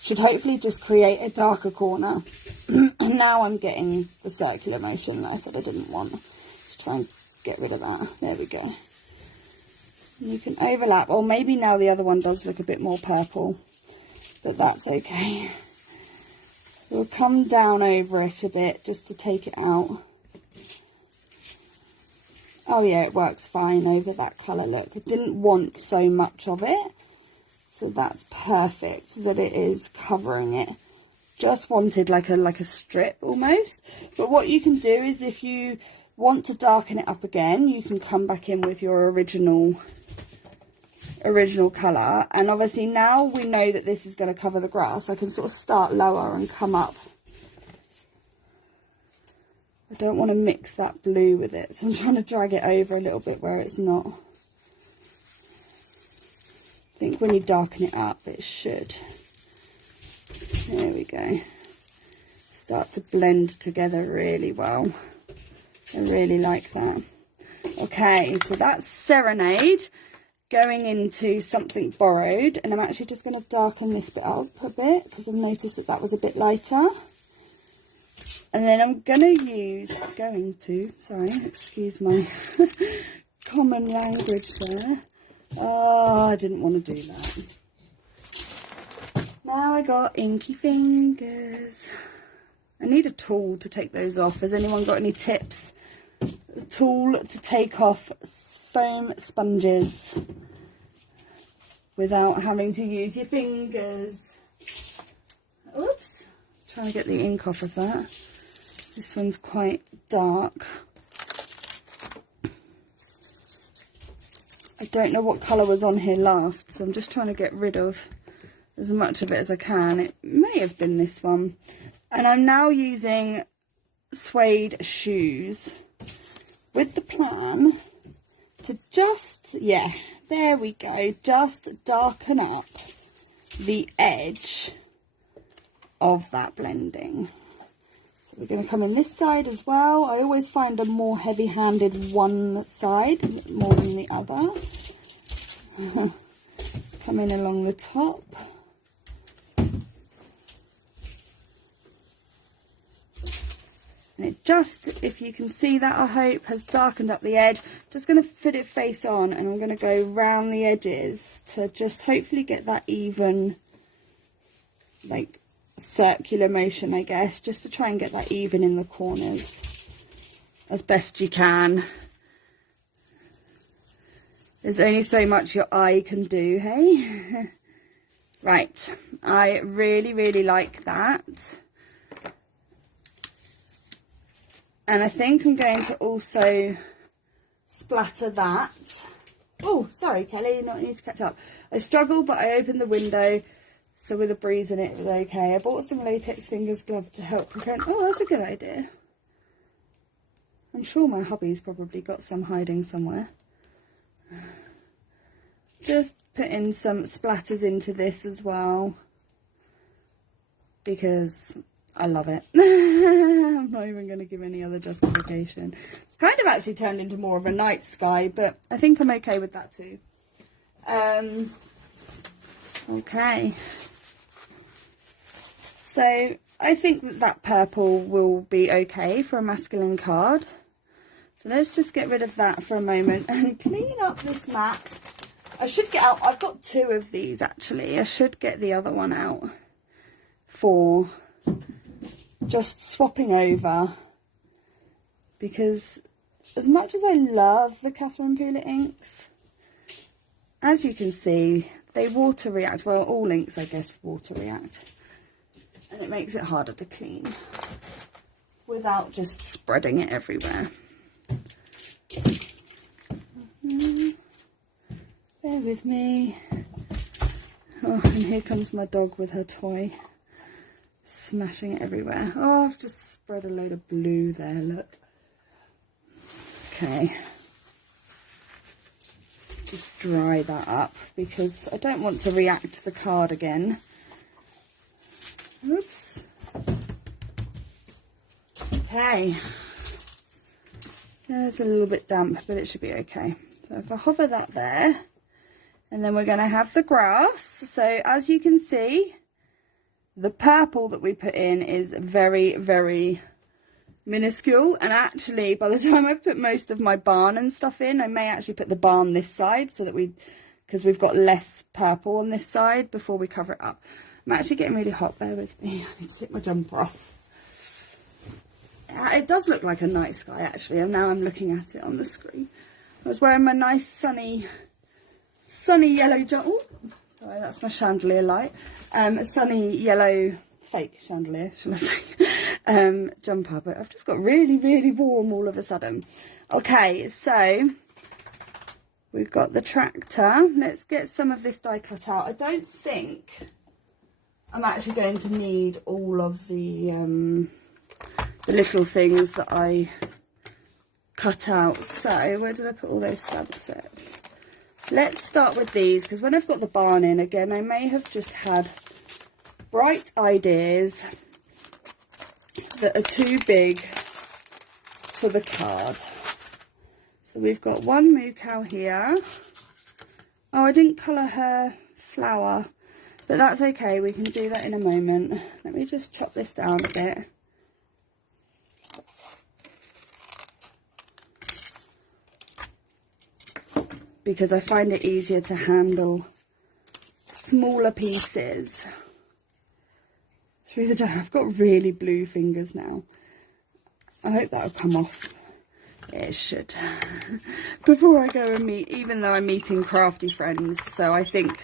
Should hopefully just create a darker corner. And now I'm getting the circular motion that I said I didn't want. Just try and get rid of that. There we go. And you can overlap, or maybe now the other one does look a bit more purple, but that's okay. So we'll come down over it a bit just to take it out. Oh yeah, it works fine over that colour, look. I didn't want so much of it, so that's perfect that it is covering it. Just wanted like a strip almost. But what you can do is, if you want to darken it up again, you can come back in with your original colour. And obviously now we know that this is going to cover the grass, I can sort of start lower and come up. I don't want to mix that blue with it, so I'm trying to drag it over a little bit where it's not. I think when you darken it up, it should. There we go. Start to blend together really well. I really like that. Okay, so that's Serenade going into something borrowed, and I'm actually just going to darken this bit up a bit because I've noticed that that was a bit lighter. And then I'm sorry, excuse my common language there. Oh, I didn't want to do that. Now I got inky fingers. I need a tool to take those off. Has anyone got any tips? A tool to take off foam sponges without having to use your fingers. Oops, trying to get the ink off of that. This one's quite dark. I don't know what colour was on here last, so I'm just trying to get rid of as much of it as I can. It may have been this one. And I'm now using suede shoes with the plan to just, yeah, there we go, just darken up the edge of that blending. So we're going to come in this side as well. I always find a more heavy-handed one side more than the other. Come in along the top. And it just, if you can see that, I hope, has darkened up the edge. Just going to fit it face on, and I'm going to go round the edges to just hopefully get that even, like, circular motion, I guess, just to try and get that even in the corners as best you can. There's only so much your eye can do, hey? Right, I really, really like that. And I think I'm going to also splatter that. Oh, sorry, Kelly, not need to catch up. I struggled, but I opened the window, so with a breeze in it, it was okay. I bought some latex fingers gloves to help prevent. Oh, that's a good idea. I'm sure my hubby's probably got some hiding somewhere. Just put in some splatters into this as well, because I love it. I'm not even going to give any other justification. It's kind of actually turned into more of a night sky, but I think I'm okay with that too. Okay. So I think that purple will be okay for a masculine card. So let's just get rid of that for a moment and clean up this mat. I should get out, I've got two of these actually. I should get the other one out for just swapping over, because as much as I love the Catherine Pooler inks, as you can see, they water react. Well, all inks, I guess, water react, and it makes it harder to clean without just spreading it everywhere. Bear with me. Oh, and here comes my dog with her toy, smashing it everywhere. Oh, I've just spread a load of blue there, look. Okay. Just dry that up, because I don't want to react to the card again. Oops. Okay. Yeah, it's a little bit damp, but it should be okay. So if I hover that there, and then we're going to have the grass. So as you can see, the purple that we put in is very, very minuscule. And actually, by the time I put most of my barn and stuff in, I may actually put the barn this side, so that because we've got less purple on this side before we cover it up. I'm actually getting really hot, bear with me. I need to take my jumper off. It does look like a night sky actually, and now I'm looking at it on the screen. I was wearing my nice sunny yellow jumper. Oh, sorry, that's my chandelier light. A sunny yellow, fake chandelier, shall I say, jumper, but I've just got really, really warm all of a sudden. Okay, so we've got the tractor. Let's get some of this die cut out. I don't think I'm actually going to need all of the little things that I cut out. So where did I put all those stamp sets? Let's start with these, because when I've got the barn in again, I may have just had bright ideas that are too big for the card. So we've got one moo cow here. Oh, I didn't colour her flower, but that's okay, we can do that in a moment. Let me just chop this down a bit. because I find it easier to handle smaller pieces through the dough. I've got really blue fingers now. I hope that'll come off. It should. Before I go and meet, even though I'm meeting crafty friends, so I think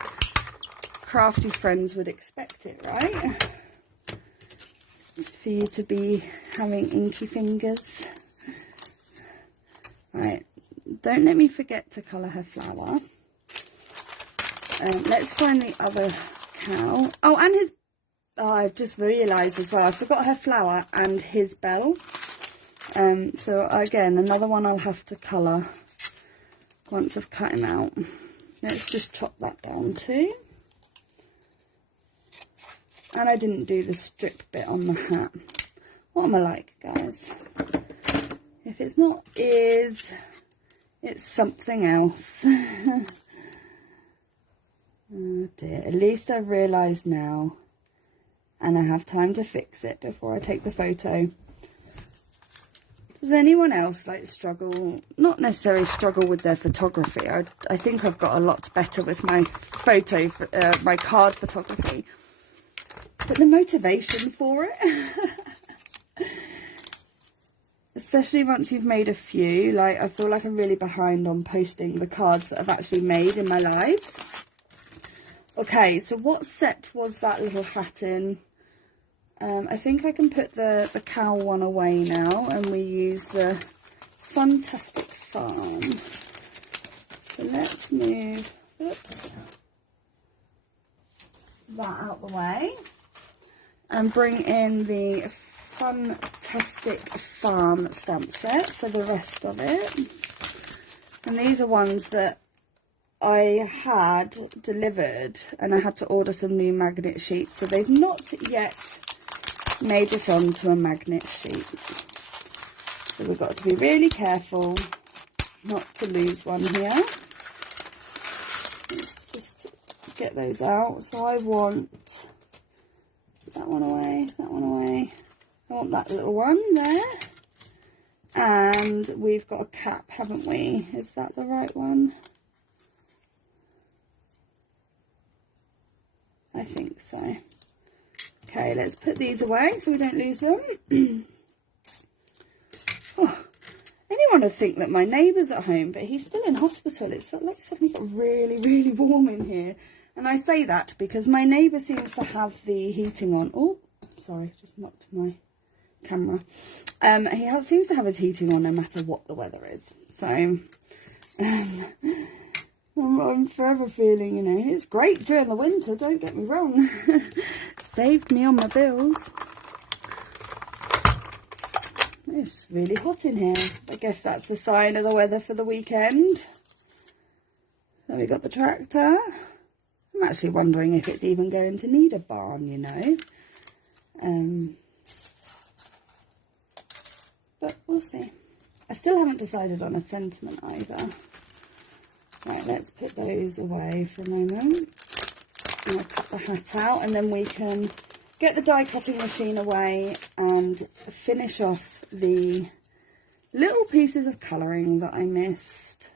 crafty friends would expect it, right? For you to be having inky fingers. Right, don't let me forget to colour her flower. Let's find the other cow. Oh, and his... Oh, I've just realised as well, I forgot her flower and his bell. So again, another one I'll have to colour once I've cut him out. Let's just chop that down too. And I didn't do the strip bit on the hat. What am I like, guys? If it's not ears, it's something else. Oh dear, at least I've realised now. And I have time to fix it before I take the photo. Does anyone else like struggle, not necessarily struggle with their photography? I think I've got a lot better with my my card photography. But the motivation for it, especially once you've made a few, like I feel like I'm really behind on posting the cards that I've actually made in my lives. Okay, so what set was that little hat in? I think I can put the cow one away now, and we use the Fantastic Farm. So let's move, oops, that out the way and bring in the Fantastic Farm stamp set for the rest of it. And these are ones that I had delivered, and I had to order some new magnet sheets, so they've not yet made it onto a magnet sheet. So we've got to be really careful not to lose one here. Let's just get those out. So I want that one away, that one away. I want that little one there. And we've got a cap, haven't we? Is that the right one? I think so. Okay, let's put these away so we don't lose them. Oh, anyone would think that my neighbour's at home, but he's still in hospital. It's like suddenly got really, really warm in here. And I say that because my neighbour seems to have the heating on. Oh, sorry, just knocked my camera. He seems to have his heating on no matter what the weather is. So, I'm forever feeling, you know, it's great during the winter, don't get me wrong. Saved me on my bills. It's really hot in here. I guess that's the sign of the weather for the weekend. So we got the tractor. I'm actually wondering if it's even going to need a barn, you know. But we'll see. I still haven't decided on a sentiment either. Right, let's put those away for a moment. I'm going to cut the hat out, and then we can get the die cutting machine away and finish off the little pieces of colouring that I missed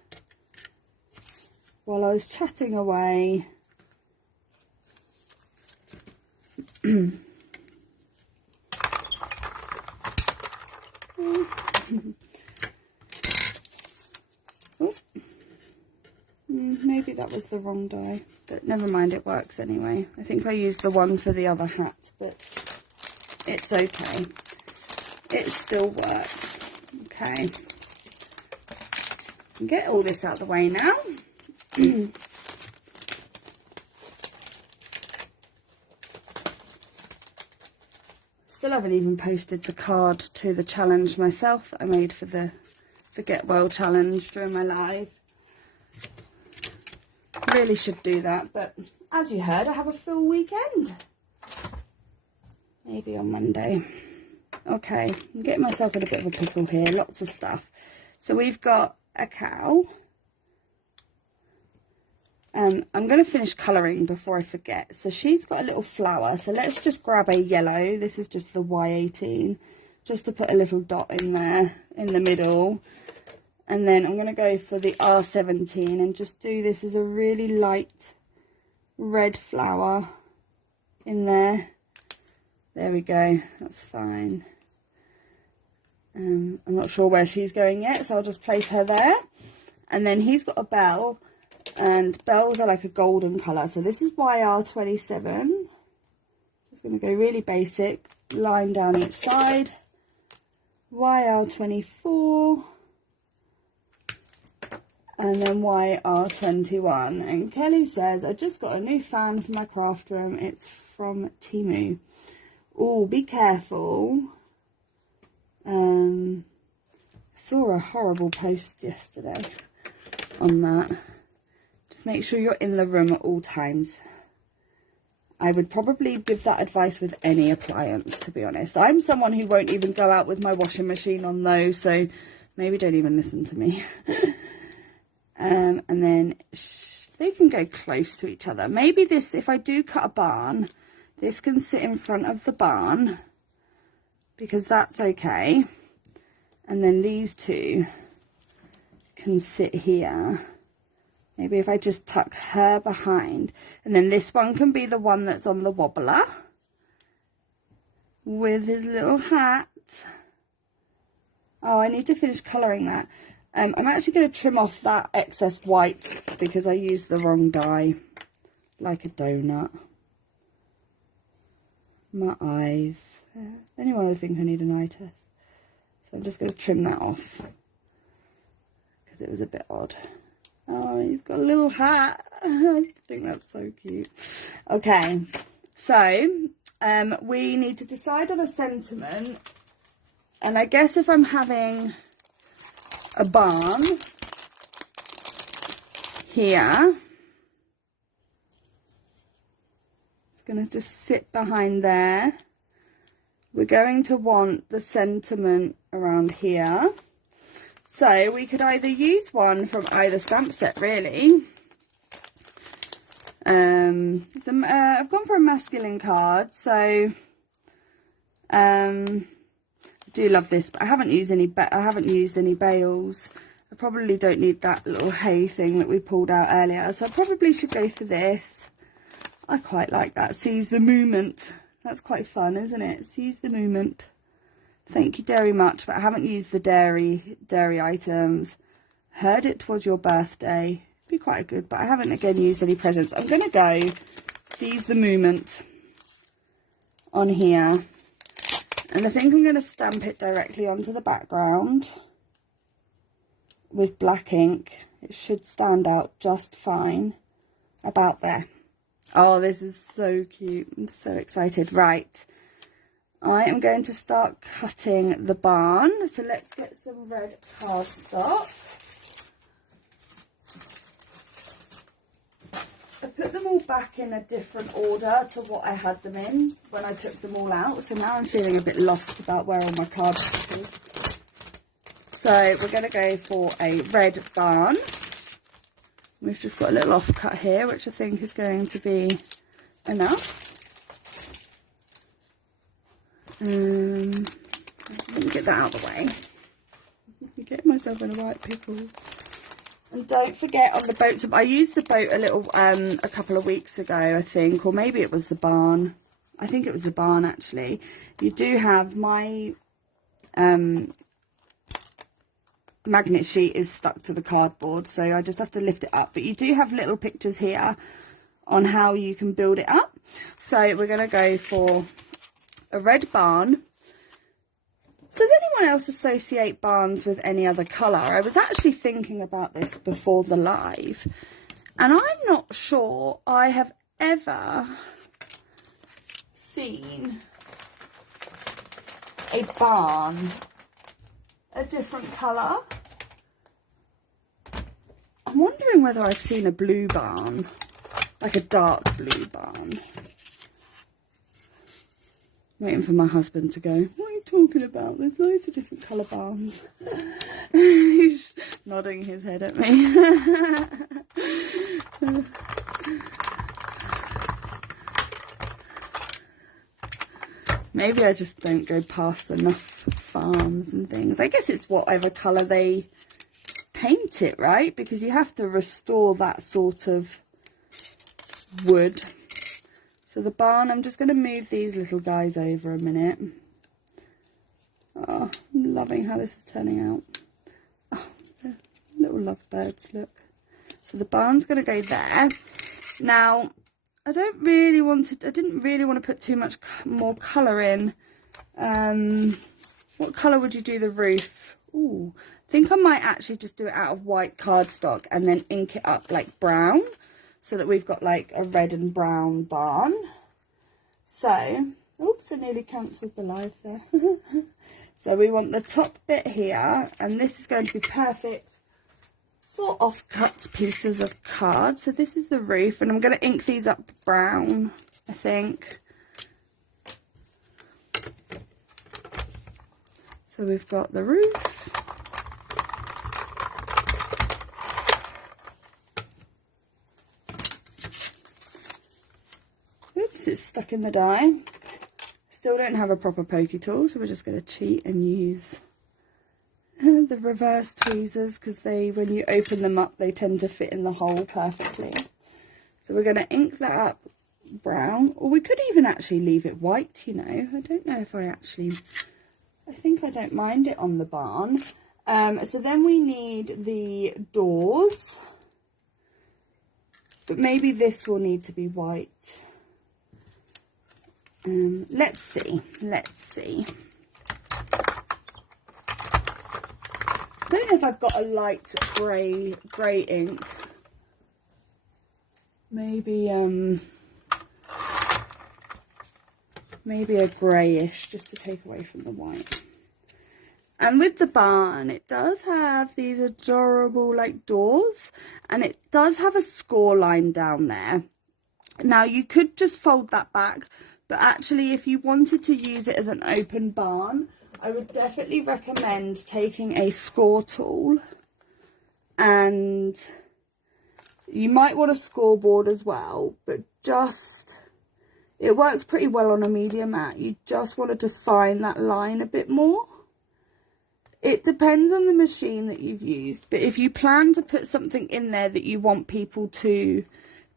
while I was chatting away. Maybe that was the wrong die, but never mind, it works anyway. I think I used the one for the other hat, but it's okay. It still works. Okay. Get all this out of the way now. Still haven't even posted the card to the challenge myself that I made for the Get Well challenge during my live. Really should do that, but as you heard, I have a full weekend. Maybe on Monday. Okay, I'm getting myself in a bit of a pickle here, lots of stuff. So we've got a cow. I'm going to finish colouring before I forget. So she's got a little flower, so let's just grab a yellow. This is just the Y18, just to put a little dot in there in the middle. And then I'm going to go for the R17 and just do this as a really light red flower in there. There we go, that's fine. I'm not sure where she's going yet, so I'll just place her there. And then he's got a bell, and bells are like a golden colour. So this is YR27. Just going to go really basic, line down each side. YR24. And then YR21. And Kelly says, I just got a new fan for my craft room. It's from Temu. Oh, be careful. I saw a horrible post yesterday on that. Just make sure you're in the room at all times. I would probably give that advice with any appliance, to be honest. I'm someone who won't even go out with my washing machine on those, so maybe don't even listen to me. And then they can go close to each other. Maybe this, if I do cut a barn, this can sit in front of the barn, because that's okay. And then these two can sit here. Maybe if I just tuck her behind. And then this one can be the one that's on the wobbler with his little hat. Oh, I need to finish colouring that. I'm actually going to trim off that excess white because I used the wrong dye. Like a donut. My eyes. Anyone would think I need an eye test. So I'm just going to trim that off because it was a bit odd. Oh, he's got a little hat. I think that's so cute. Okay, so we need to decide on a sentiment. And I guess if I'm having a barn here, it's going to just sit behind there. We're going to want the sentiment around here. So we could either use one from either stamp set, really. I've gone for a masculine card, so I do love this, but I haven't used any bales. I probably don't need that little hay thing that we pulled out earlier, so I probably should go for this. I quite like that. Seize the movement. That's quite fun, isn't it? Seize the movement. Thank you very much, but I haven't used the dairy items. Heard it was your birthday. Be quite good, but I haven't again used any presents. I'm going to go seize the moment on here. And I think I'm going to stamp it directly onto the background with black ink. It should stand out just fine about there. Oh, this is so cute. I'm so excited. Right. I am going to start cutting the barn. So let's get some red cardstock. I put them all back in a different order to what I had them in when I took them all out. So now I'm feeling a bit lost about where all my cardstock is. So we're going to go for a red barn. We've just got a little offcut here, which I think is going to be enough. Let me get that out of the way. Get myself in a right pickle. And don't forget on the boat, I used the boat a little, a couple of weeks ago, I think, or maybe it was the barn. I think it was the barn, actually. You do have my magnet sheet is stuck to the cardboard, so I just have to lift it up. But you do have little pictures here on how you can build it up. So we're going to go for a red barn. Does anyone else associate barns with any other colour? I was actually thinking about this before the live, and I'm not sure I have ever seen a barn a different colour. I'm wondering whether I've seen a blue barn, like a dark blue barn. Waiting for my husband to go, what are you talking about? There's loads of different colour barns. He's nodding his head at me. Maybe I just don't go past enough farms and things. I guess it's whatever colour they paint it, right? Because you have to restore that sort of wood. So the barn, I'm just going to move these little guys over a minute. Oh, I'm loving how this is turning out. Oh, the little lovebirds, look. So the barn's going to go there. Now, I didn't really want to put too much more colour in. What colour would you do the roof? Ooh, I think I might actually just do it out of white cardstock and then ink it up like brown, so that we've got like a red and brown barn. So, oops, I nearly cancelled the live there. So we want the top bit here, and this is going to be perfect for off-cut pieces of card. So this is the roof, and I'm going to ink these up brown, I think. So we've got the roof. Oops, it's stuck in the die. Still don't have a proper pokey tool, so we're just going to cheat and use the reverse tweezers, because when you open them up, they tend to fit in the hole perfectly. So we're going to ink that up brown, or we could even actually leave it white, you know. I don't know if I think I don't mind it on the barn. So then we need the doors, but maybe this will need to be white. Let's see. I don't know if I've got a light grey ink. Maybe a greyish, just to take away from the white. And with the barn, it does have these adorable like doors, and it does have a score line down there. Now you could just fold that back, but actually if you wanted to use it as an open barn, I would definitely recommend taking a score tool, and you might want a scoreboard as well, but it works pretty well on a media mat. You just want to define that line a bit more. It depends on the machine that you've used, but if you plan to put something in there that you want people to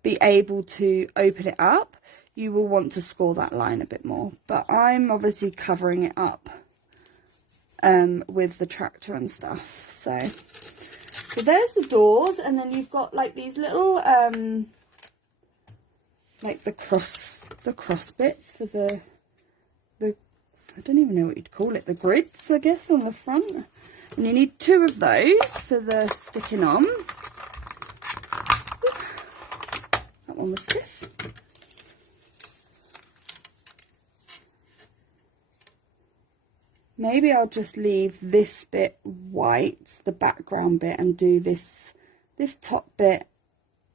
be able to open it up, you will want to score that line a bit more. But I'm obviously covering it up with the tractor and stuff. So there's the doors, and then you've got like these little like the cross bits for the I don't even know what you'd call it, the grids, I guess, on the front. And you need 2 of those for the sticking on. That one was stiff. Maybe I'll just leave this bit white, the background bit, and do this top bit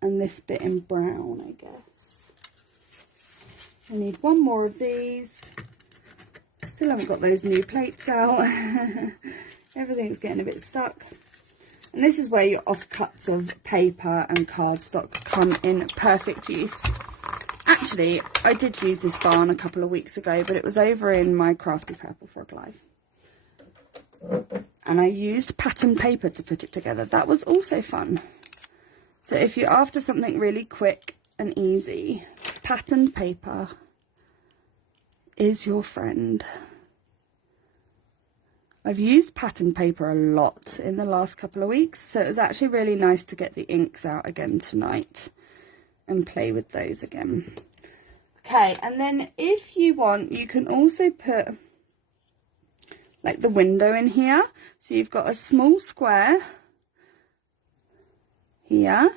and this bit in brown, I guess. I need 1 more of these. Still haven't got those new plates out. Everything's getting a bit stuck. And this is where your offcuts of paper and cardstock come in perfect use. Actually, I did use this barn a couple of weeks ago, but it was over in my Crafty Purple Frog Live. And I used pattern paper to put it together. That was also fun. So if you're after something really quick and easy, pattern paper is your friend. I've used pattern paper a lot in the last couple of weeks, so it was actually really nice to get the inks out again tonight and play with those again. Okay, and then if you want, you can also put like the window in here. So you've got a small square here.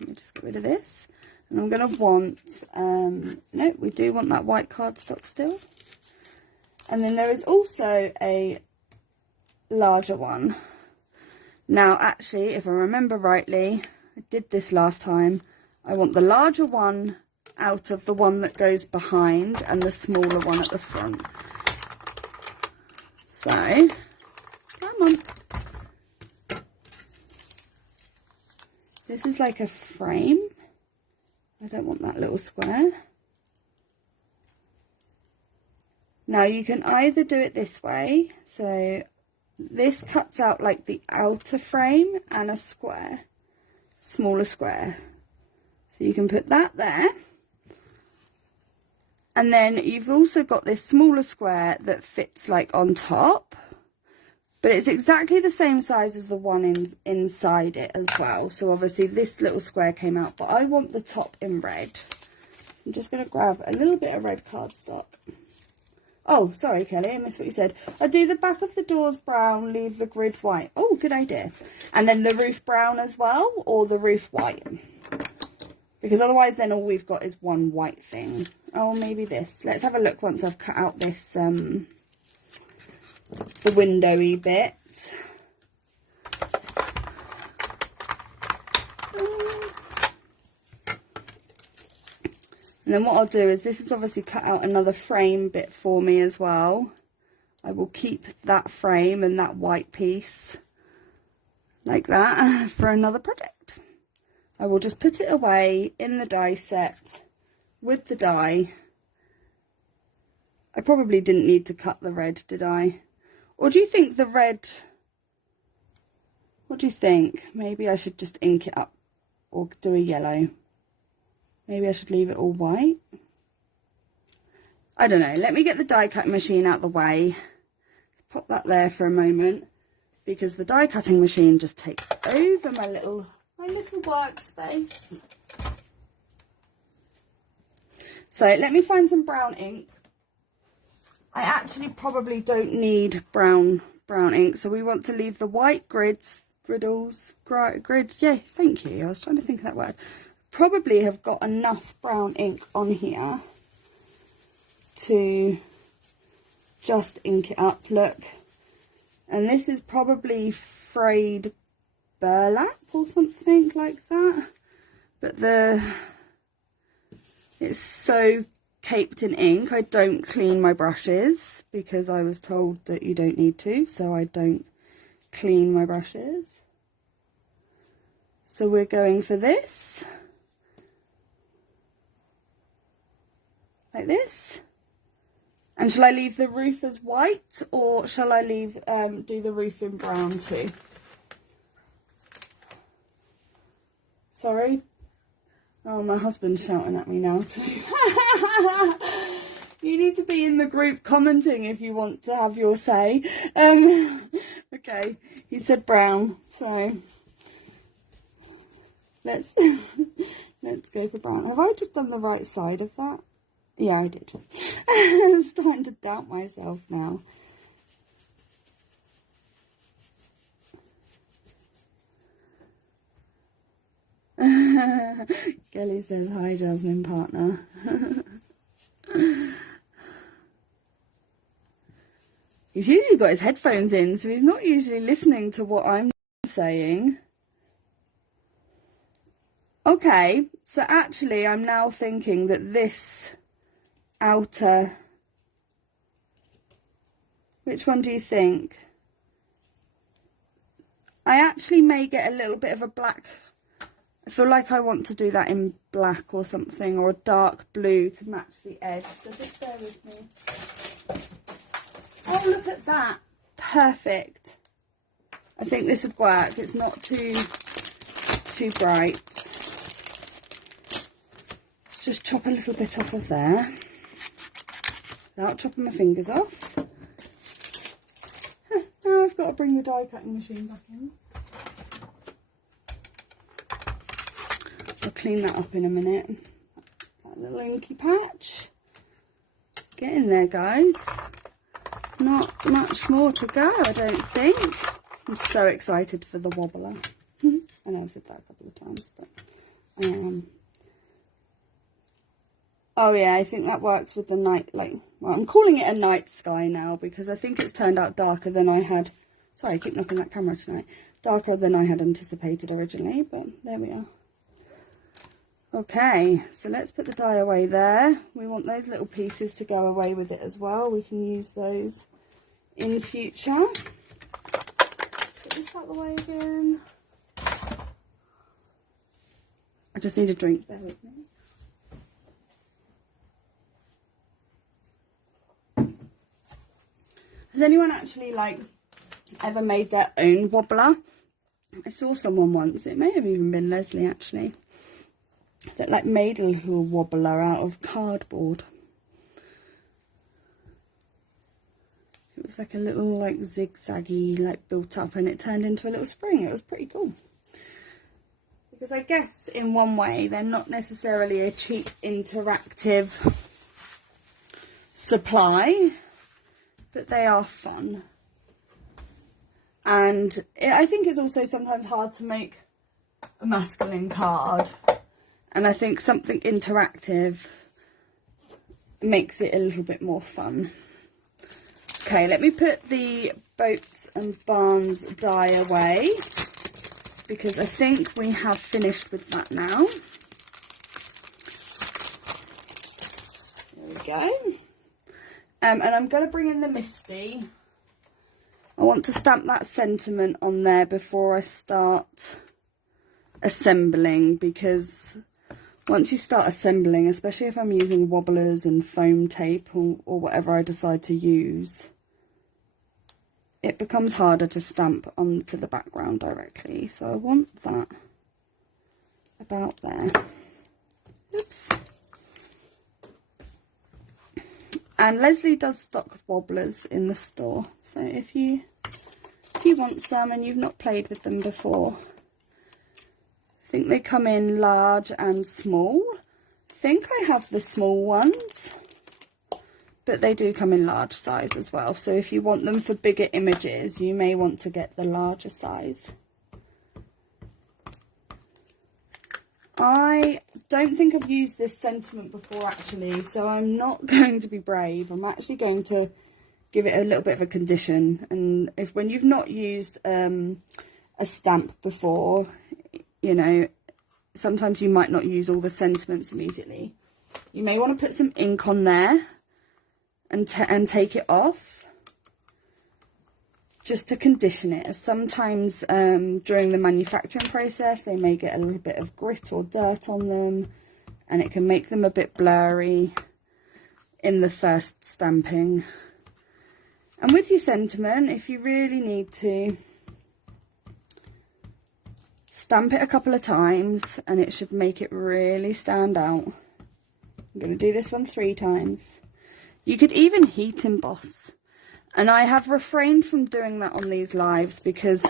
Let me just get rid of this. And I'm going to want, no, we do want that white cardstock still. And then there is also a larger one. Now, actually, if I remember rightly, I did this last time. I want the larger one out of the one that goes behind and the smaller one at the front. So, come on. This is like a frame. I don't want that little square. Now you can either do it this way, so this cuts out like the outer frame and a square, smaller square. So you can put that there. And then you've also got this smaller square that fits like on top, but it's exactly the same size as the one inside it as well. So obviously this little square came out, but I want the top in red. I'm just going to grab a little bit of red cardstock. Oh, sorry, Kelly, I missed what you said. I'll do the back of the doors brown, leave the grid white. Oh, good idea. And then the roof brown as well, or the roof white. Because otherwise then all we've got is one white thing. Oh, maybe this. Let's have a look once I've cut out this, the windowy bit. And then what I'll do is, this is obviously cut out another frame bit for me as well. I will keep that frame and that white piece like that for another project. I will just put it away in the die set with the die. I probably didn't need to cut the red, did I? Or do you think the red, what do you think? Maybe I should just ink it up or do a yellow. Maybe I should leave it all white. I don't know. Let me get the die cutting machine out the way. Let's pop that there for a moment, because the die cutting machine just takes over my little workspace. So let me find some brown ink. I actually probably don't need brown ink, so we want to leave the white grid. Yeah, thank you. I was trying to think of that word. Probably have got enough brown ink on here to just ink it up. Look, and this is probably frayed burlap or something like that, but it's so caped in ink. I don't clean my brushes because I was told that you don't need to, so I don't clean my brushes. So we're going for this, like this. And shall I leave the roof as white, or shall I leave do the roof in brown too? Sorry. Oh, my husband's shouting at me now too. You need to be in the group commenting if you want to have your say. Okay, he said brown, so let's go for brown. Have I just done the right side of that? Yeah, I did. I'm starting to doubt myself now. Kelly says, hi, Jasmine partner. He's usually got his headphones in, so he's not usually listening to what I'm saying. Okay, so actually I'm now thinking that this outer, which one do you think? I actually may get a little bit of a black. I feel like I want to do that in black or something, or a dark blue to match the edge. So just bear with me. Oh, look at that. Perfect. I think this would work. It's not too bright. Let's just chop a little bit off of there without chopping my fingers off. Now I've got to bring the die cutting machine back in. I'll clean that up in a minute. That little inky patch. Get in there, guys. Not much more to go, I don't think. I'm so excited for the wobbler. I know I've said that a couple of times, but oh yeah, I think that works with the night, well, I'm calling it a night sky now because I think it's turned out darker than I had. Sorry, I keep knocking that camera tonight. Darker than I had anticipated originally, but there we are. Okay, so let's put the die away there. We want those little pieces to go away with it as well. We can use those in future. Put this out the way again. I just need a drink, bear with me. Has anyone actually ever made their own wobbler. I saw someone once, it may have even been Lesley actually, that like made a little wobbler out of cardboard. It was like a little like zigzaggy, like built up, and it turned into a little spring. It was pretty cool. Because I guess in one way they're not necessarily a cheap interactive supply, but they are fun. And I think it's also sometimes hard to make a masculine card, and I think something interactive makes it a little bit more fun. Okay, let me put the boats and barns die away, because I think we have finished with that now. There we go. And I'm going to bring in the Misty. I want to stamp that sentiment on there before I start assembling, because once you start assembling, especially if I'm using Wobblers and foam tape or whatever I decide to use, it becomes harder to stamp onto the background directly. So I want that about there. Oops. And Lesley does stock Wobblers in the store, so if you want some and you've not played with them before, I think they come in large and small. I think I have the small ones, but they do come in large size as well. So if you want them for bigger images, you may want to get the larger size. I don't think I've used this sentiment before actually, so I'm not going to be brave. I'm actually going to give it a little bit of a condition. And if when you've not used a stamp before, you know, sometimes you might not use all the sentiments immediately. You may want to put some ink on there and take it off, just to condition it, as sometimes during the manufacturing process they may get a little bit of grit or dirt on them, and it can make them a bit blurry in the first stamping. And with your sentiment, if you really need to, stamp it a couple of times and it should make it really stand out. I'm going to do this one 3 times. You could even heat emboss. And I have refrained from doing that on these lives because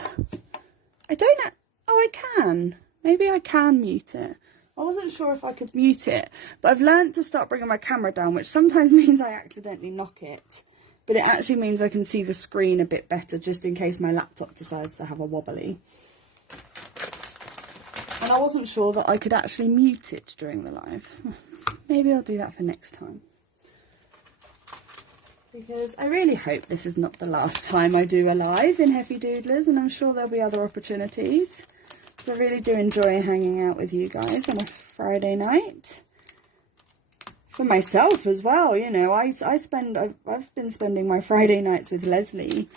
I don't know. Oh, I can. Maybe I can mute it. I wasn't sure if I could mute it, but I've learned to start bringing my camera down, which sometimes means I accidentally knock it. But it actually means I can see the screen a bit better, just in case my laptop decides to have a wobbly. And I wasn't sure that I could actually mute it during the live. Maybe I'll do that for next time. Because I really hope this is not the last time I do a live in Heavy Doodlers, and I'm sure there'll be other opportunities. So I really do enjoy hanging out with you guys on a Friday night. For myself as well, you know, I've been spending my Friday nights with Lesley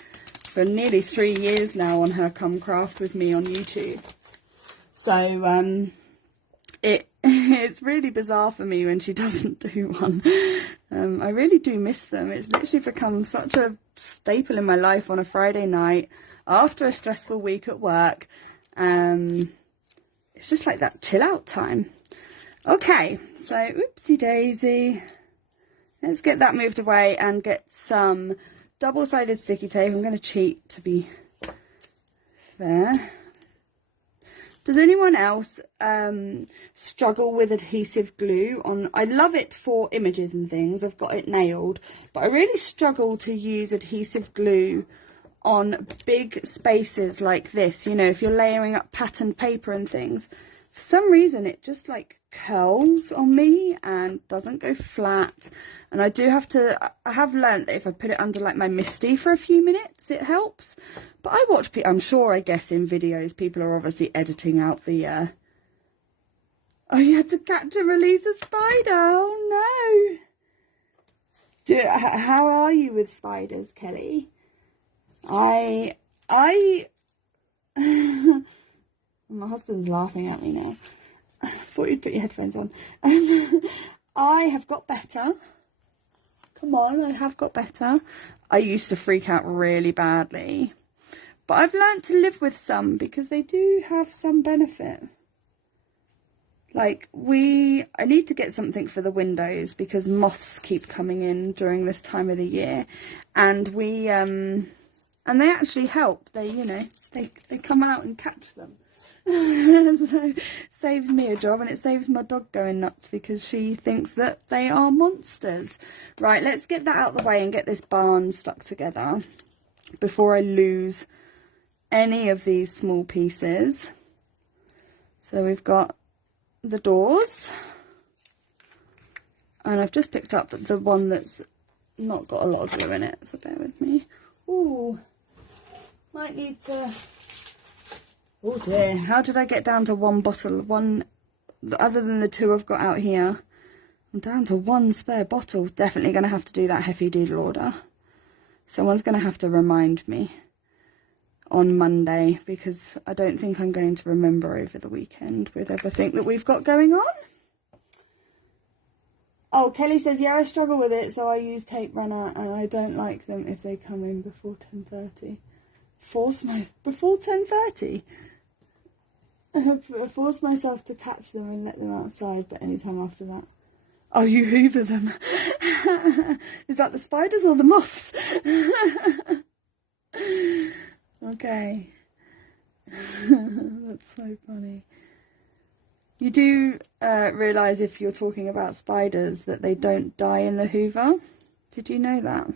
for nearly 3 years now on her Come Craft with me on YouTube. So it's really bizarre for me when she doesn't do one. I really do miss them. It's literally become such a staple in my life on a Friday night after a stressful week at work. It's just like that chill out time. Okay, so oopsie daisy. Let's get that moved away and get some double-sided sticky tape. I'm going to cheat to be fair. Does anyone else struggle with adhesive glue on? I love it for images and things. I've got it nailed, but I really struggle to use adhesive glue on big spaces like this. You know, if you're layering up patterned paper and things, for some reason it just like curls on me and doesn't go flat. And I have learned that if I put it under like my Misty for a few minutes, it helps. But I watch people, I'm sure, I guess in videos, people are obviously editing out the, oh, you had to catch and release a spider. Oh no. How are you with spiders, Kelly? My husband's laughing at me now. I thought you'd put your headphones on. I have got better. Come on, I have got better. I used to freak out really badly. But I've learnt to live with some because they do have some benefit. Like I need to get something for the windows because moths keep coming in during this time of the year, and and they actually help. They, you know, they come out and catch them. So it saves me a job, and it saves my dog going nuts because she thinks that they are monsters. Right, let's get that out of the way and get this barn stuck together before I lose any of these small pieces. So we've got the doors, and I've just picked up the one that's not got a lot of glue in it, so bear with me. Ooh, might need to, oh dear, how did I get down to one bottle? One, other than the two I've got out here, I'm down to one spare bottle. Definitely going to have to do that Heffy Doodle order. Someone's going to have to remind me on Monday, because I don't think I'm going to remember over the weekend with everything that we've got going on. Oh, Kelly says, yeah, I struggle with it, so I use tape runner, and I don't like them if they come in before 10:30. Before 10:30? I force myself to catch them and let them outside, but anytime after that. Oh, you hoover them. Is that the spiders or the moths? Okay. That's so funny. You do realise, if you're talking about spiders, that they don't die in the hoover. Did you know that?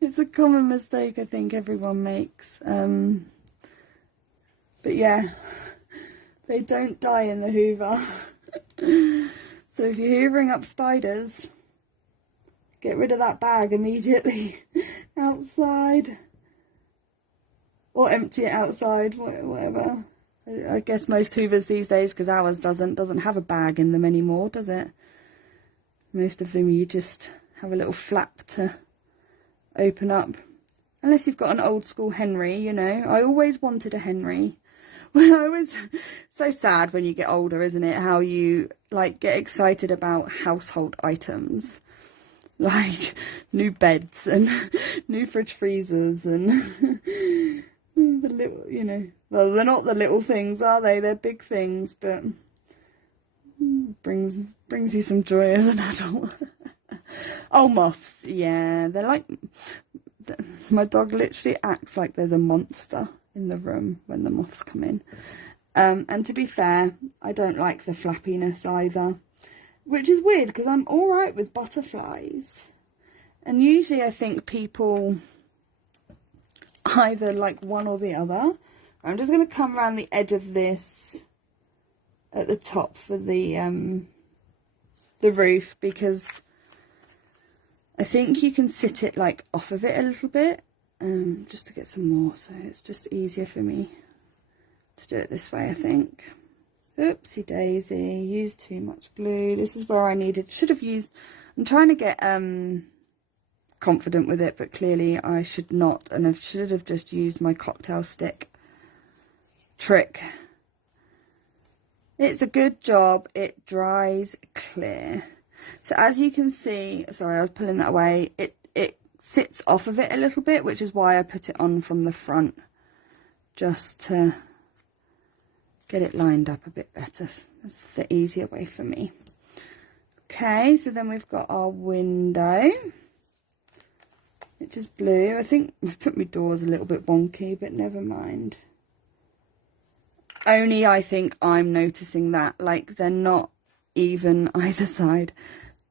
It's a common mistake I think everyone makes. But yeah, they don't die in the hoover. So if you're hoovering up spiders, get rid of that bag immediately outside, or empty it outside, whatever. I guess most hoovers these days, because ours doesn't have a bag in them anymore, does it? Most of them you just have a little flap to open up, unless you've got an old school Henry, you know. I always wanted a Henry. Well, I was so sad when you get older, isn't it, how you like get excited about household items, like new beds and new fridge freezers and the little, you know, well, they're not the little things, are they? They're big things, but brings you some joy as an adult. Oh, moths, yeah, they're like, my dog literally acts like there's a monster in the room when the moths come in. And to be fair, I don't like the flappiness either, which is weird because I'm all right with butterflies, and usually I think people either like one or the other. I'm just going to come around the edge of this at the top for the roof, because I think you can sit it like off of it a little bit, just to get some more, so it's just easier for me to do it this way, I think. Oopsie daisy, used too much glue. This is where I should have used, I'm trying to get confident with it, but clearly I should not, and I should have just used my cocktail stick trick. It's a good job, it dries clear. So as you can see, sorry, I was pulling that away, it sits off of it a little bit, which is why I put it on from the front, just to get it lined up a bit better. That's the easier way for me. Okay, so then we've got our window, which is blue. I think I've put my doors a little bit wonky, but never mind. Only I think I'm noticing that, like they're not even either side,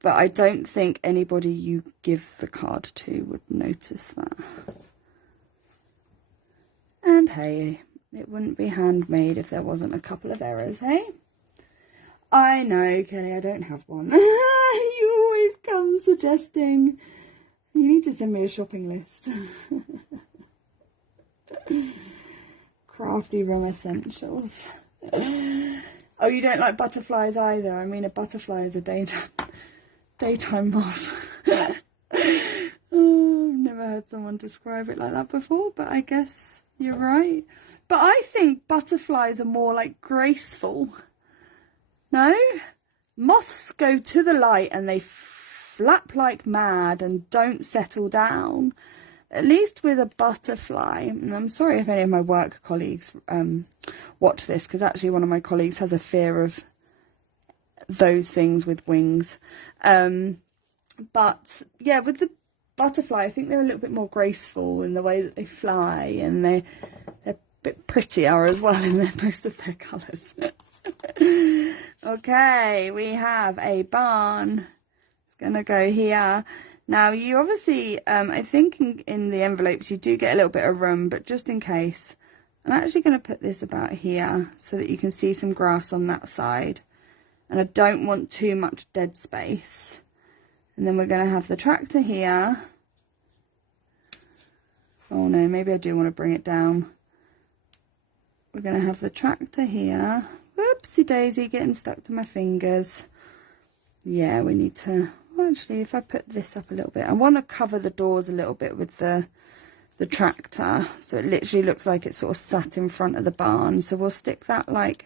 but I don't think anybody you give the card to would notice that. And hey, it wouldn't be handmade if there wasn't a couple of errors, hey? I know, Kelly, I don't have one. You always come suggesting. You need to send me a shopping list. Crafty room essentials. Oh, you don't like butterflies either? I mean, a butterfly is a daytime moth. Oh, I've never heard someone describe it like that before, but I guess you're right. But I think butterflies are more like graceful. No? Moths go to the light and they flap like mad and don't settle down. at least with a butterfly, and I'm sorry if any of my work colleagues watch this, because actually one of my colleagues has a fear of those things with wings. But yeah, with the butterfly, I think they're a little bit more graceful in the way that they fly, and they're a bit prettier as well in most of their colours. Okay, we have a barn. It's gonna go here. Now you obviously, I think in the envelopes you do get a little bit of room, but just in case, I'm actually going to put this about here so that you can see some grass on that side. And I don't want too much dead space. And then we're going to have the tractor here. Oh no, maybe I do want to bring it down. We're going to have the tractor here. Whoopsie daisy, getting stuck to my fingers. Yeah, we need to... Well, actually, if I put this up a little bit, I want to cover the doors a little bit with the tractor, so it literally looks like it's sort of sat in front of the barn. So we'll stick that like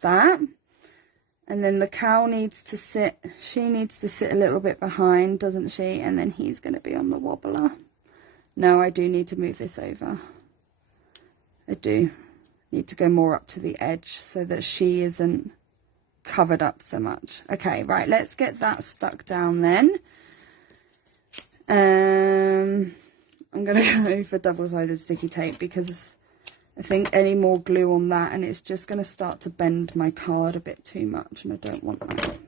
that, and then the cow needs to sit, she needs to sit a little bit behind, doesn't she? And then he's going to be on the wobbler. No, I do need to move this over. I do need to go more up to the edge so that she isn't covered up so much. Okay, right, let's get that stuck down then. I'm gonna go for double-sided sticky tape because I think any more glue on that and it's just gonna start to bend my card a bit too much, and I don't want that.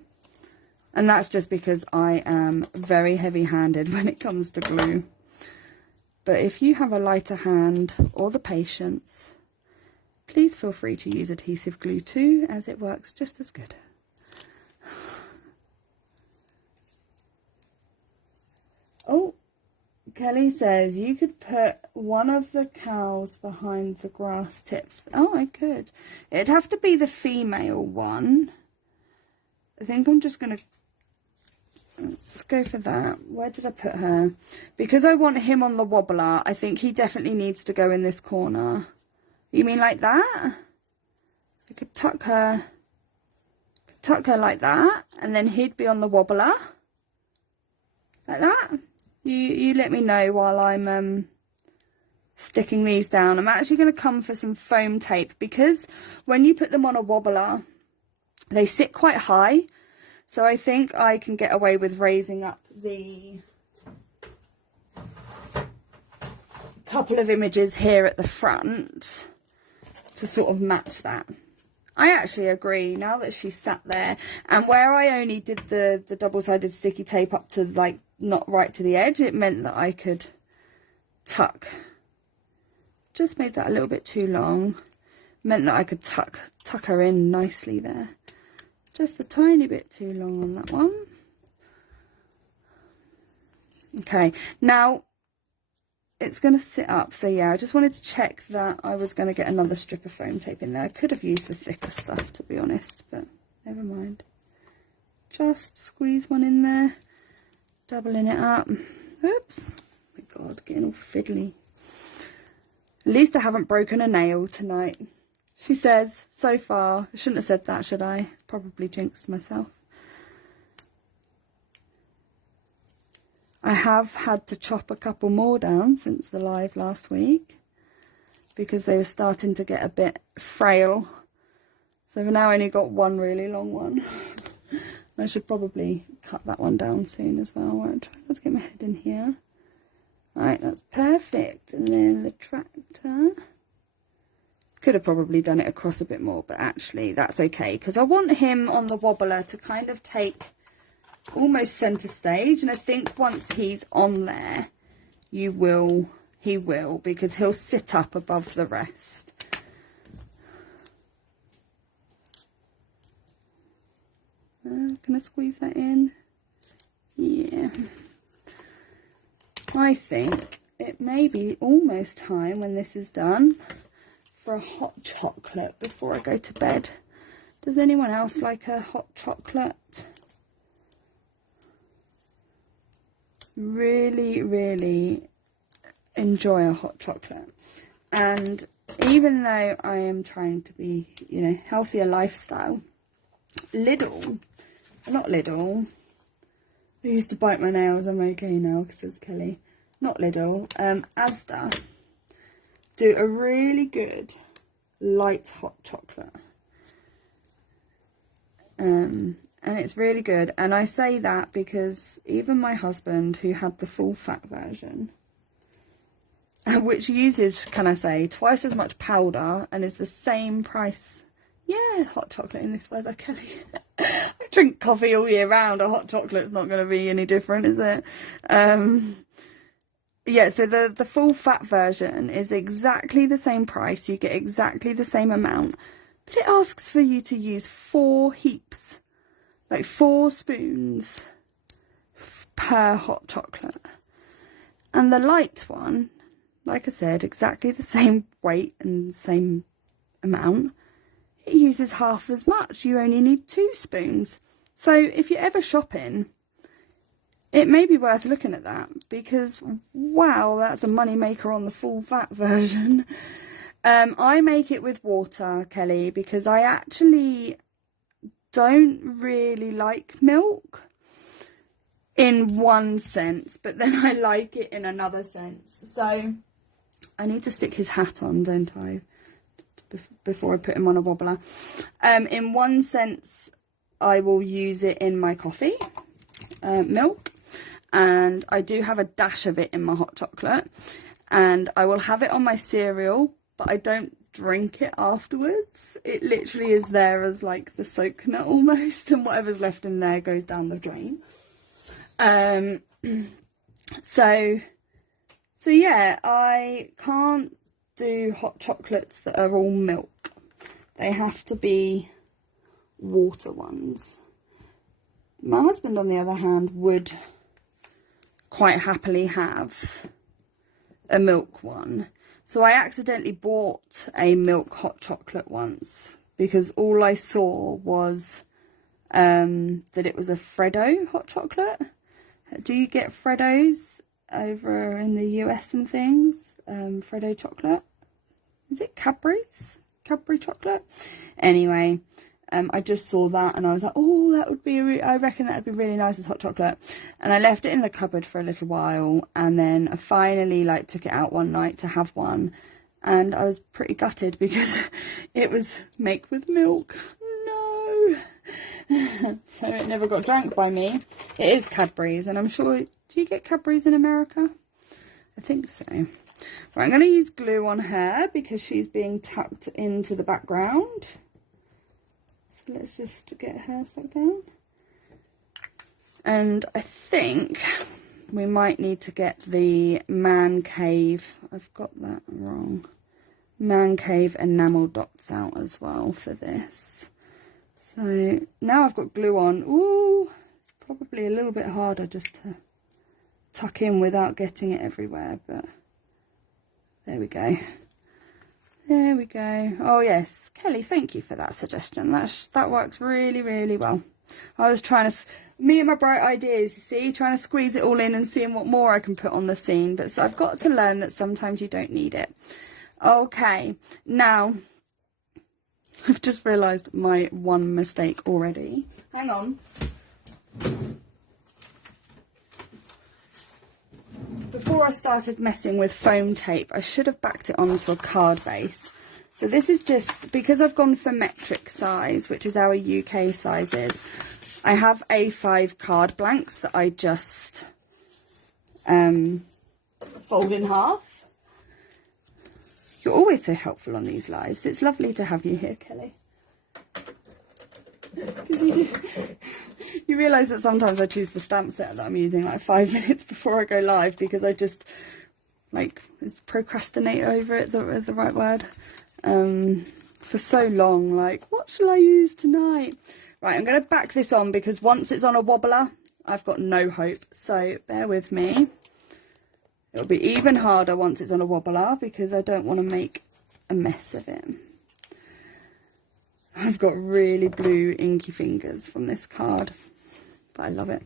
And that's just because I am very heavy-handed when it comes to glue. But if you have a lighter hand or the patience, please feel free to use adhesive glue too, as it works just as good. Oh, Kelly says you could put one of the cows behind the grass tips. Oh, I could. It'd have to be the female one. I think I'm just going to... Let's go for that. Where did I put her? Because I want him on the wobbler, I think he definitely needs to go in this corner. You mean like that? I could tuck her like that, and then he'd be on the wobbler. Like that. You let me know while I'm sticking these down. I'm actually going to come for some foam tape, because when you put them on a wobbler, they sit quite high. So I think I can get away with raising up the couple of images here at the front to sort of match that. I actually agree, now that she's sat there, and where I only did the double-sided sticky tape up to like not right to the edge, it meant that I could tuck. Just made that a little bit too long. Meant that I could tuck her in nicely there. Just a tiny bit too long on that one. Okay, now it's going to sit up, so yeah, I just wanted to check that I was going to get another strip of foam tape in there. I could have used the thicker stuff, to be honest, but never mind. Just squeeze one in there, doubling it up. Oops, oh my god, getting all fiddly. At least I haven't broken a nail tonight, she says, so far. I shouldn't have said that, should I? Probably jinxed myself. I have had to chop a couple more down since the live last week because they were starting to get a bit frail. So I've now only got one really long one. I should probably cut that one down soon as well. I'm trying not to get my head in here. Right, that's perfect. And then the tractor. Could have probably done it across a bit more, but actually that's okay because I want him on the wobbler to kind of take almost center stage, and I think once he's on there he will, because he'll sit up above the rest. Can I squeeze that in? Yeah, I think it may be almost time when this is done for a hot chocolate before I go to bed. Does anyone else like a hot chocolate? Really enjoy a hot chocolate. And even though I am trying to be, you know, healthier lifestyle, Lidl, I used to bite my nails, I'm okay now, says Kelly. not Lidl, Asda, do a really good light hot chocolate. And it's really good. And I say that because even my husband, who had the full fat version, which uses, can I say, twice as much powder and is the same price. Yeah, hot chocolate in this weather, Kelly. I drink coffee all year round. A hot chocolate's not going to be any different, is it? Yeah, so the full fat version is exactly the same price. You get exactly the same amount. But it asks for you to use 4 heaps, like 4 spoons per hot chocolate. And the light one, like I said, exactly the same weight and same amount. It uses half as much. You only need 2 spoons. So if you're ever shopping, it may be worth looking at that, because wow, that's a money maker on the full fat version. I make it with water, Kelly, because I actually don't really like milk in one sense, but then I like it in another sense. So I need to stick his hat on, don't I, before I put him on a wobbler. In one sense, I will use it in my coffee, milk, and I do have a dash of it in my hot chocolate, and I will have it on my cereal, but I don't drink it afterwards. It literally is there as like the soak nut almost, and whatever's left in there goes down the drain. So yeah, I can't do hot chocolates that are all milk. They have to be water ones. My husband, on the other hand, would quite happily have a milk one. So I accidentally bought a milk hot chocolate once, because all I saw was that it was a Freddo hot chocolate. Do you get Freddos over in the US and things? Freddo chocolate? Is it Cadbury's? Cadbury chocolate? Anyway, I just saw that and I was like, oh, that would be, I reckon that would be really nice as hot chocolate. And I left it in the cupboard for a little while, and then I finally like took it out one night to have one, and I was pretty gutted because it was make with milk. No. So it never got drank by me. It is Cadbury's, and I'm sure, do you get Cadbury's in America? I think so. Right, I'm going to use glue on her because she's being tucked into the background. So let's just get her stuck down. And I think we might need to get the Man Cave, I've got that wrong, Man Cave enamel dots out as well for this. So now I've got glue on. Ooh, it's probably a little bit harder just to tuck in without getting it everywhere, but there we go. There we go. Oh yes, Kelly, thank you for that suggestion. That works really, really well. I was trying to, me and my bright ideas, you see, trying to squeeze it all in and seeing what more I can put on the scene. But so I've got to learn that sometimes you don't need it. Okay, now I've just realised my one mistake already. Hang on. Before I started messing with foam tape, I should have backed it onto a card base. So this is just, because I've gone for metric size, which is our UK sizes, I have A5 card blanks that I just fold in half. You're always so helpful on these lives. It's lovely to have you here, Kelly. Because you realise that sometimes I choose the stamp set that I'm using like 5 minutes before I go live, because I just, like, procrastinate over it, the right word, for so long, like, what shall I use tonight? Right, I'm going to back this on, because once it's on a wobbler, I've got no hope, so bear with me. It'll be even harder once it's on a wobbler, because I don't want to make a mess of it. I've got really blue inky fingers from this card, but I love it.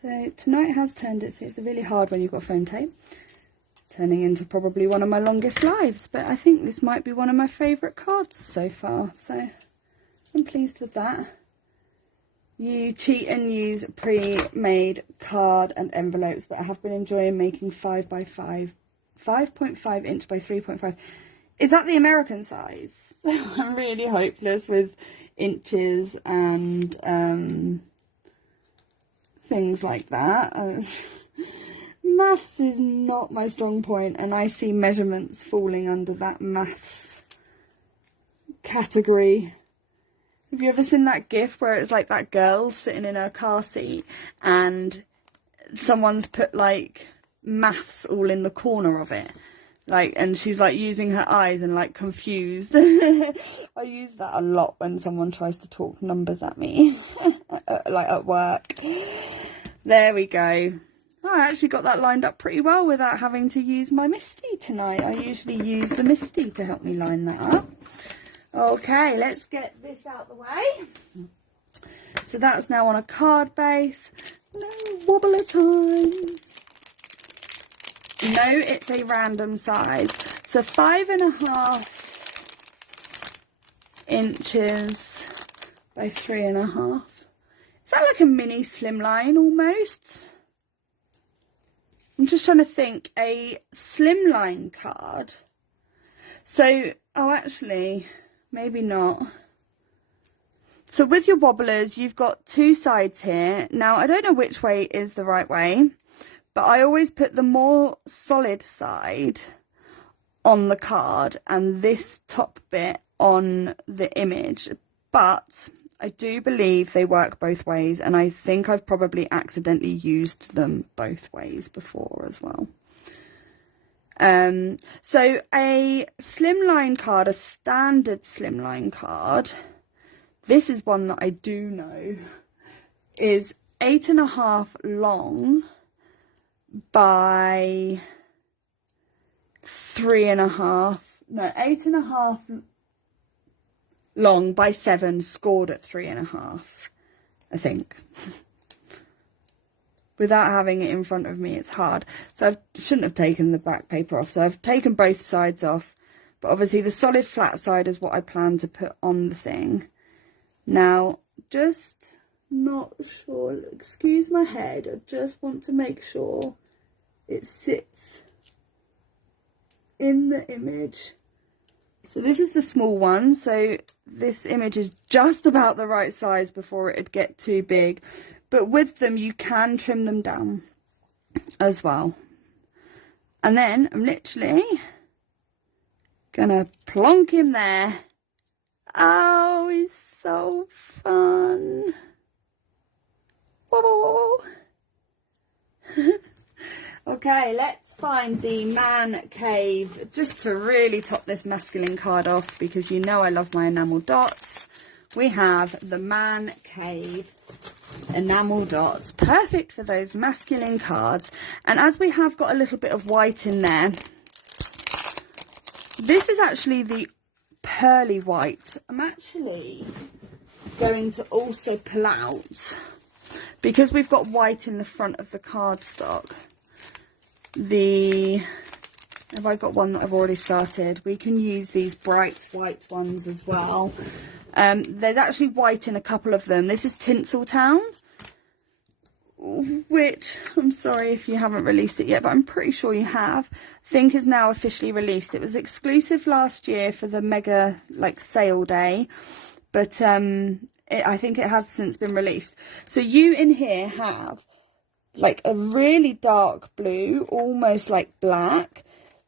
So tonight has turned, it's really hard when you've got foam tape, turning into probably one of my longest lives, but I think this might be one of my favourite cards so far, so I'm pleased with that. You cheat and use pre-made card and envelopes, but I have been enjoying making 5x5, 5.5 inch by 3.5. Is that the American size? I'm really hopeless with inches and things like that. Maths is not my strong point, and I see measurements falling under that maths category. Have you ever seen that gif where it's like that girl sitting in her car seat and someone's put like maths all in the corner of it, like, and she's like using her eyes and like confused. I use that a lot when someone tries to talk numbers at me, like at work. There we go. I actually got that lined up pretty well without having to use my Misty tonight. I usually use the Misty to help me line that up. Okay, let's get this out the way. So that's now on a card base. No wobbler time. No, it's a random size. So 5.5 inches by 3.5. Is that like a mini slimline almost? I'm just trying to think. A slimline card. So, oh, actually, maybe not. So with your wobblers, you've got two sides here. Now, I don't know which way is the right way, but I always put the more solid side on the card and this top bit on the image. But I do believe they work both ways, and I think I've probably accidentally used them both ways before as well. So a slimline card, a standard slimline card, this is one that I do know, is 8.5 long by 3.5, no, 8.5 long by 7, scored at 3.5, I think. Without having it in front of me, it's hard. So I shouldn't have taken the back paper off. So I've taken both sides off. But obviously the solid flat side is what I plan to put on the thing. Now, just not sure. Excuse my head. I just want to make sure it sits in the image. So this is the small one. So this image is just about the right size before it'd get too big. But with them, you can trim them down as well. And then I'm literally gonna plonk him there. Oh, he's so fun. Whoa, whoa, whoa. Okay, let's find the man cave, just to really top this masculine card off, because you know I love my enamel dots. We have the man cave enamel dots, perfect for those masculine cards. And as we have got a little bit of white in there, this is actually the pearly white. I'm actually going to also pull out, because we've got white in the front of the cardstock, have I got one that I've already started? We can use these bright white ones as well. There's actually white in a couple of them. This is Tinseltown, which, I'm sorry if you haven't released it yet, but I'm pretty sure you have. I think is now officially released. It was exclusive last year for the mega like sale day, but I think it has since been released. So you in here have like a really dark blue, almost like black,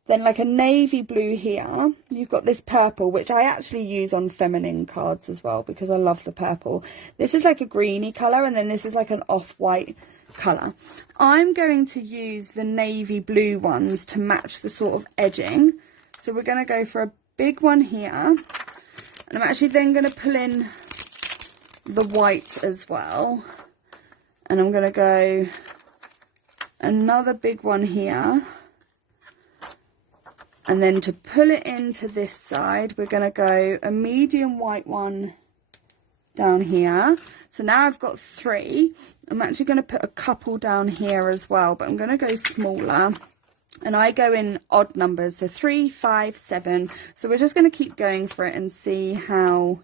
then like a navy blue here. You've got this purple, which I actually use on feminine cards as well because I love the purple. This is like a greeny colour, and then this is like an off-white colour. I'm going to use the navy blue ones to match the sort of edging. So we're going to go for a big one here, and I'm actually then going to pull in the white as well, and I'm going to go another big one here, and then to pull it into this side we're going to go a medium white one down here. So now I've got 3. I'm actually going to put a couple down here as well, but I'm going to go smaller, and I go in odd numbers, so 3, 5, 7. So we're just going to keep going for it and see how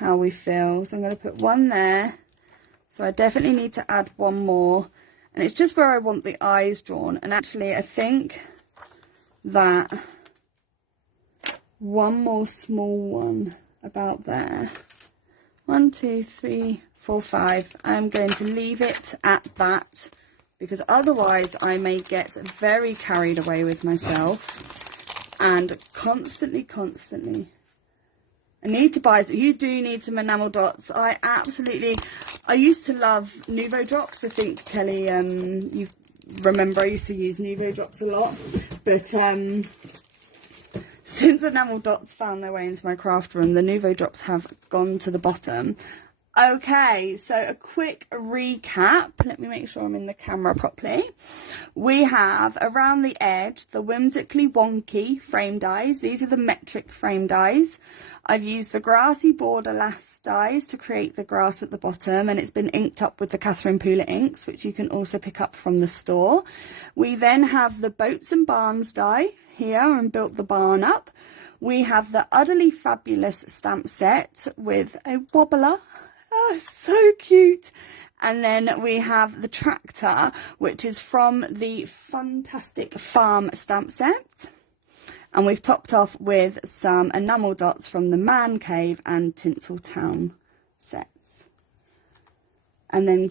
we feel. So I'm going to put one there, So I definitely need to add one more, and it's just where I want the eyes drawn. And actually I think that one more small one about there, 1 2 3 4 5, I'm going to leave it at that, because otherwise I may get very carried away with myself and constantly I need to buy, you do need some enamel dots. I used to love Nuvo drops. I think, Kelly, you remember I used to use Nuvo drops a lot. But since enamel dots found their way into my craft room, the Nuvo drops have gone to the bottom. Okay, so a quick recap. Let me make sure I'm in the camera properly. We have around the edge the Whimsically Wonky frame dies. These are the metric frame dies. I've used the Grassy border last dies to create the grass at the bottom, and it's been inked up with the Catherine Pooler inks, which you can also pick up from the store. We then have the Boats and Barns die here and built the barn up. We have the Udderly Fabulous Stamp Set with a wobbler. Oh, so cute. And then we have the tractor, which is from the Fantastic Farm Stamp Set. And we've topped off with some enamel dots from the Man Cave and Tinseltown sets. And then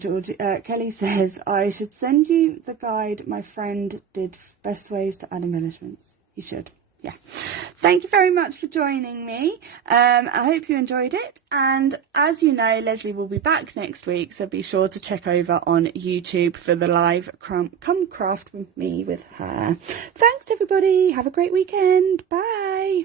Kelly says, I should send you the guide my friend did, best ways to add embellishments. You should. Yeah, thank you very much for joining me. I hope you enjoyed it, and as you know, Lesley will be back next week, so be sure to check over on YouTube for the live Come Craft with me with her. Thanks everybody, have a great weekend, bye.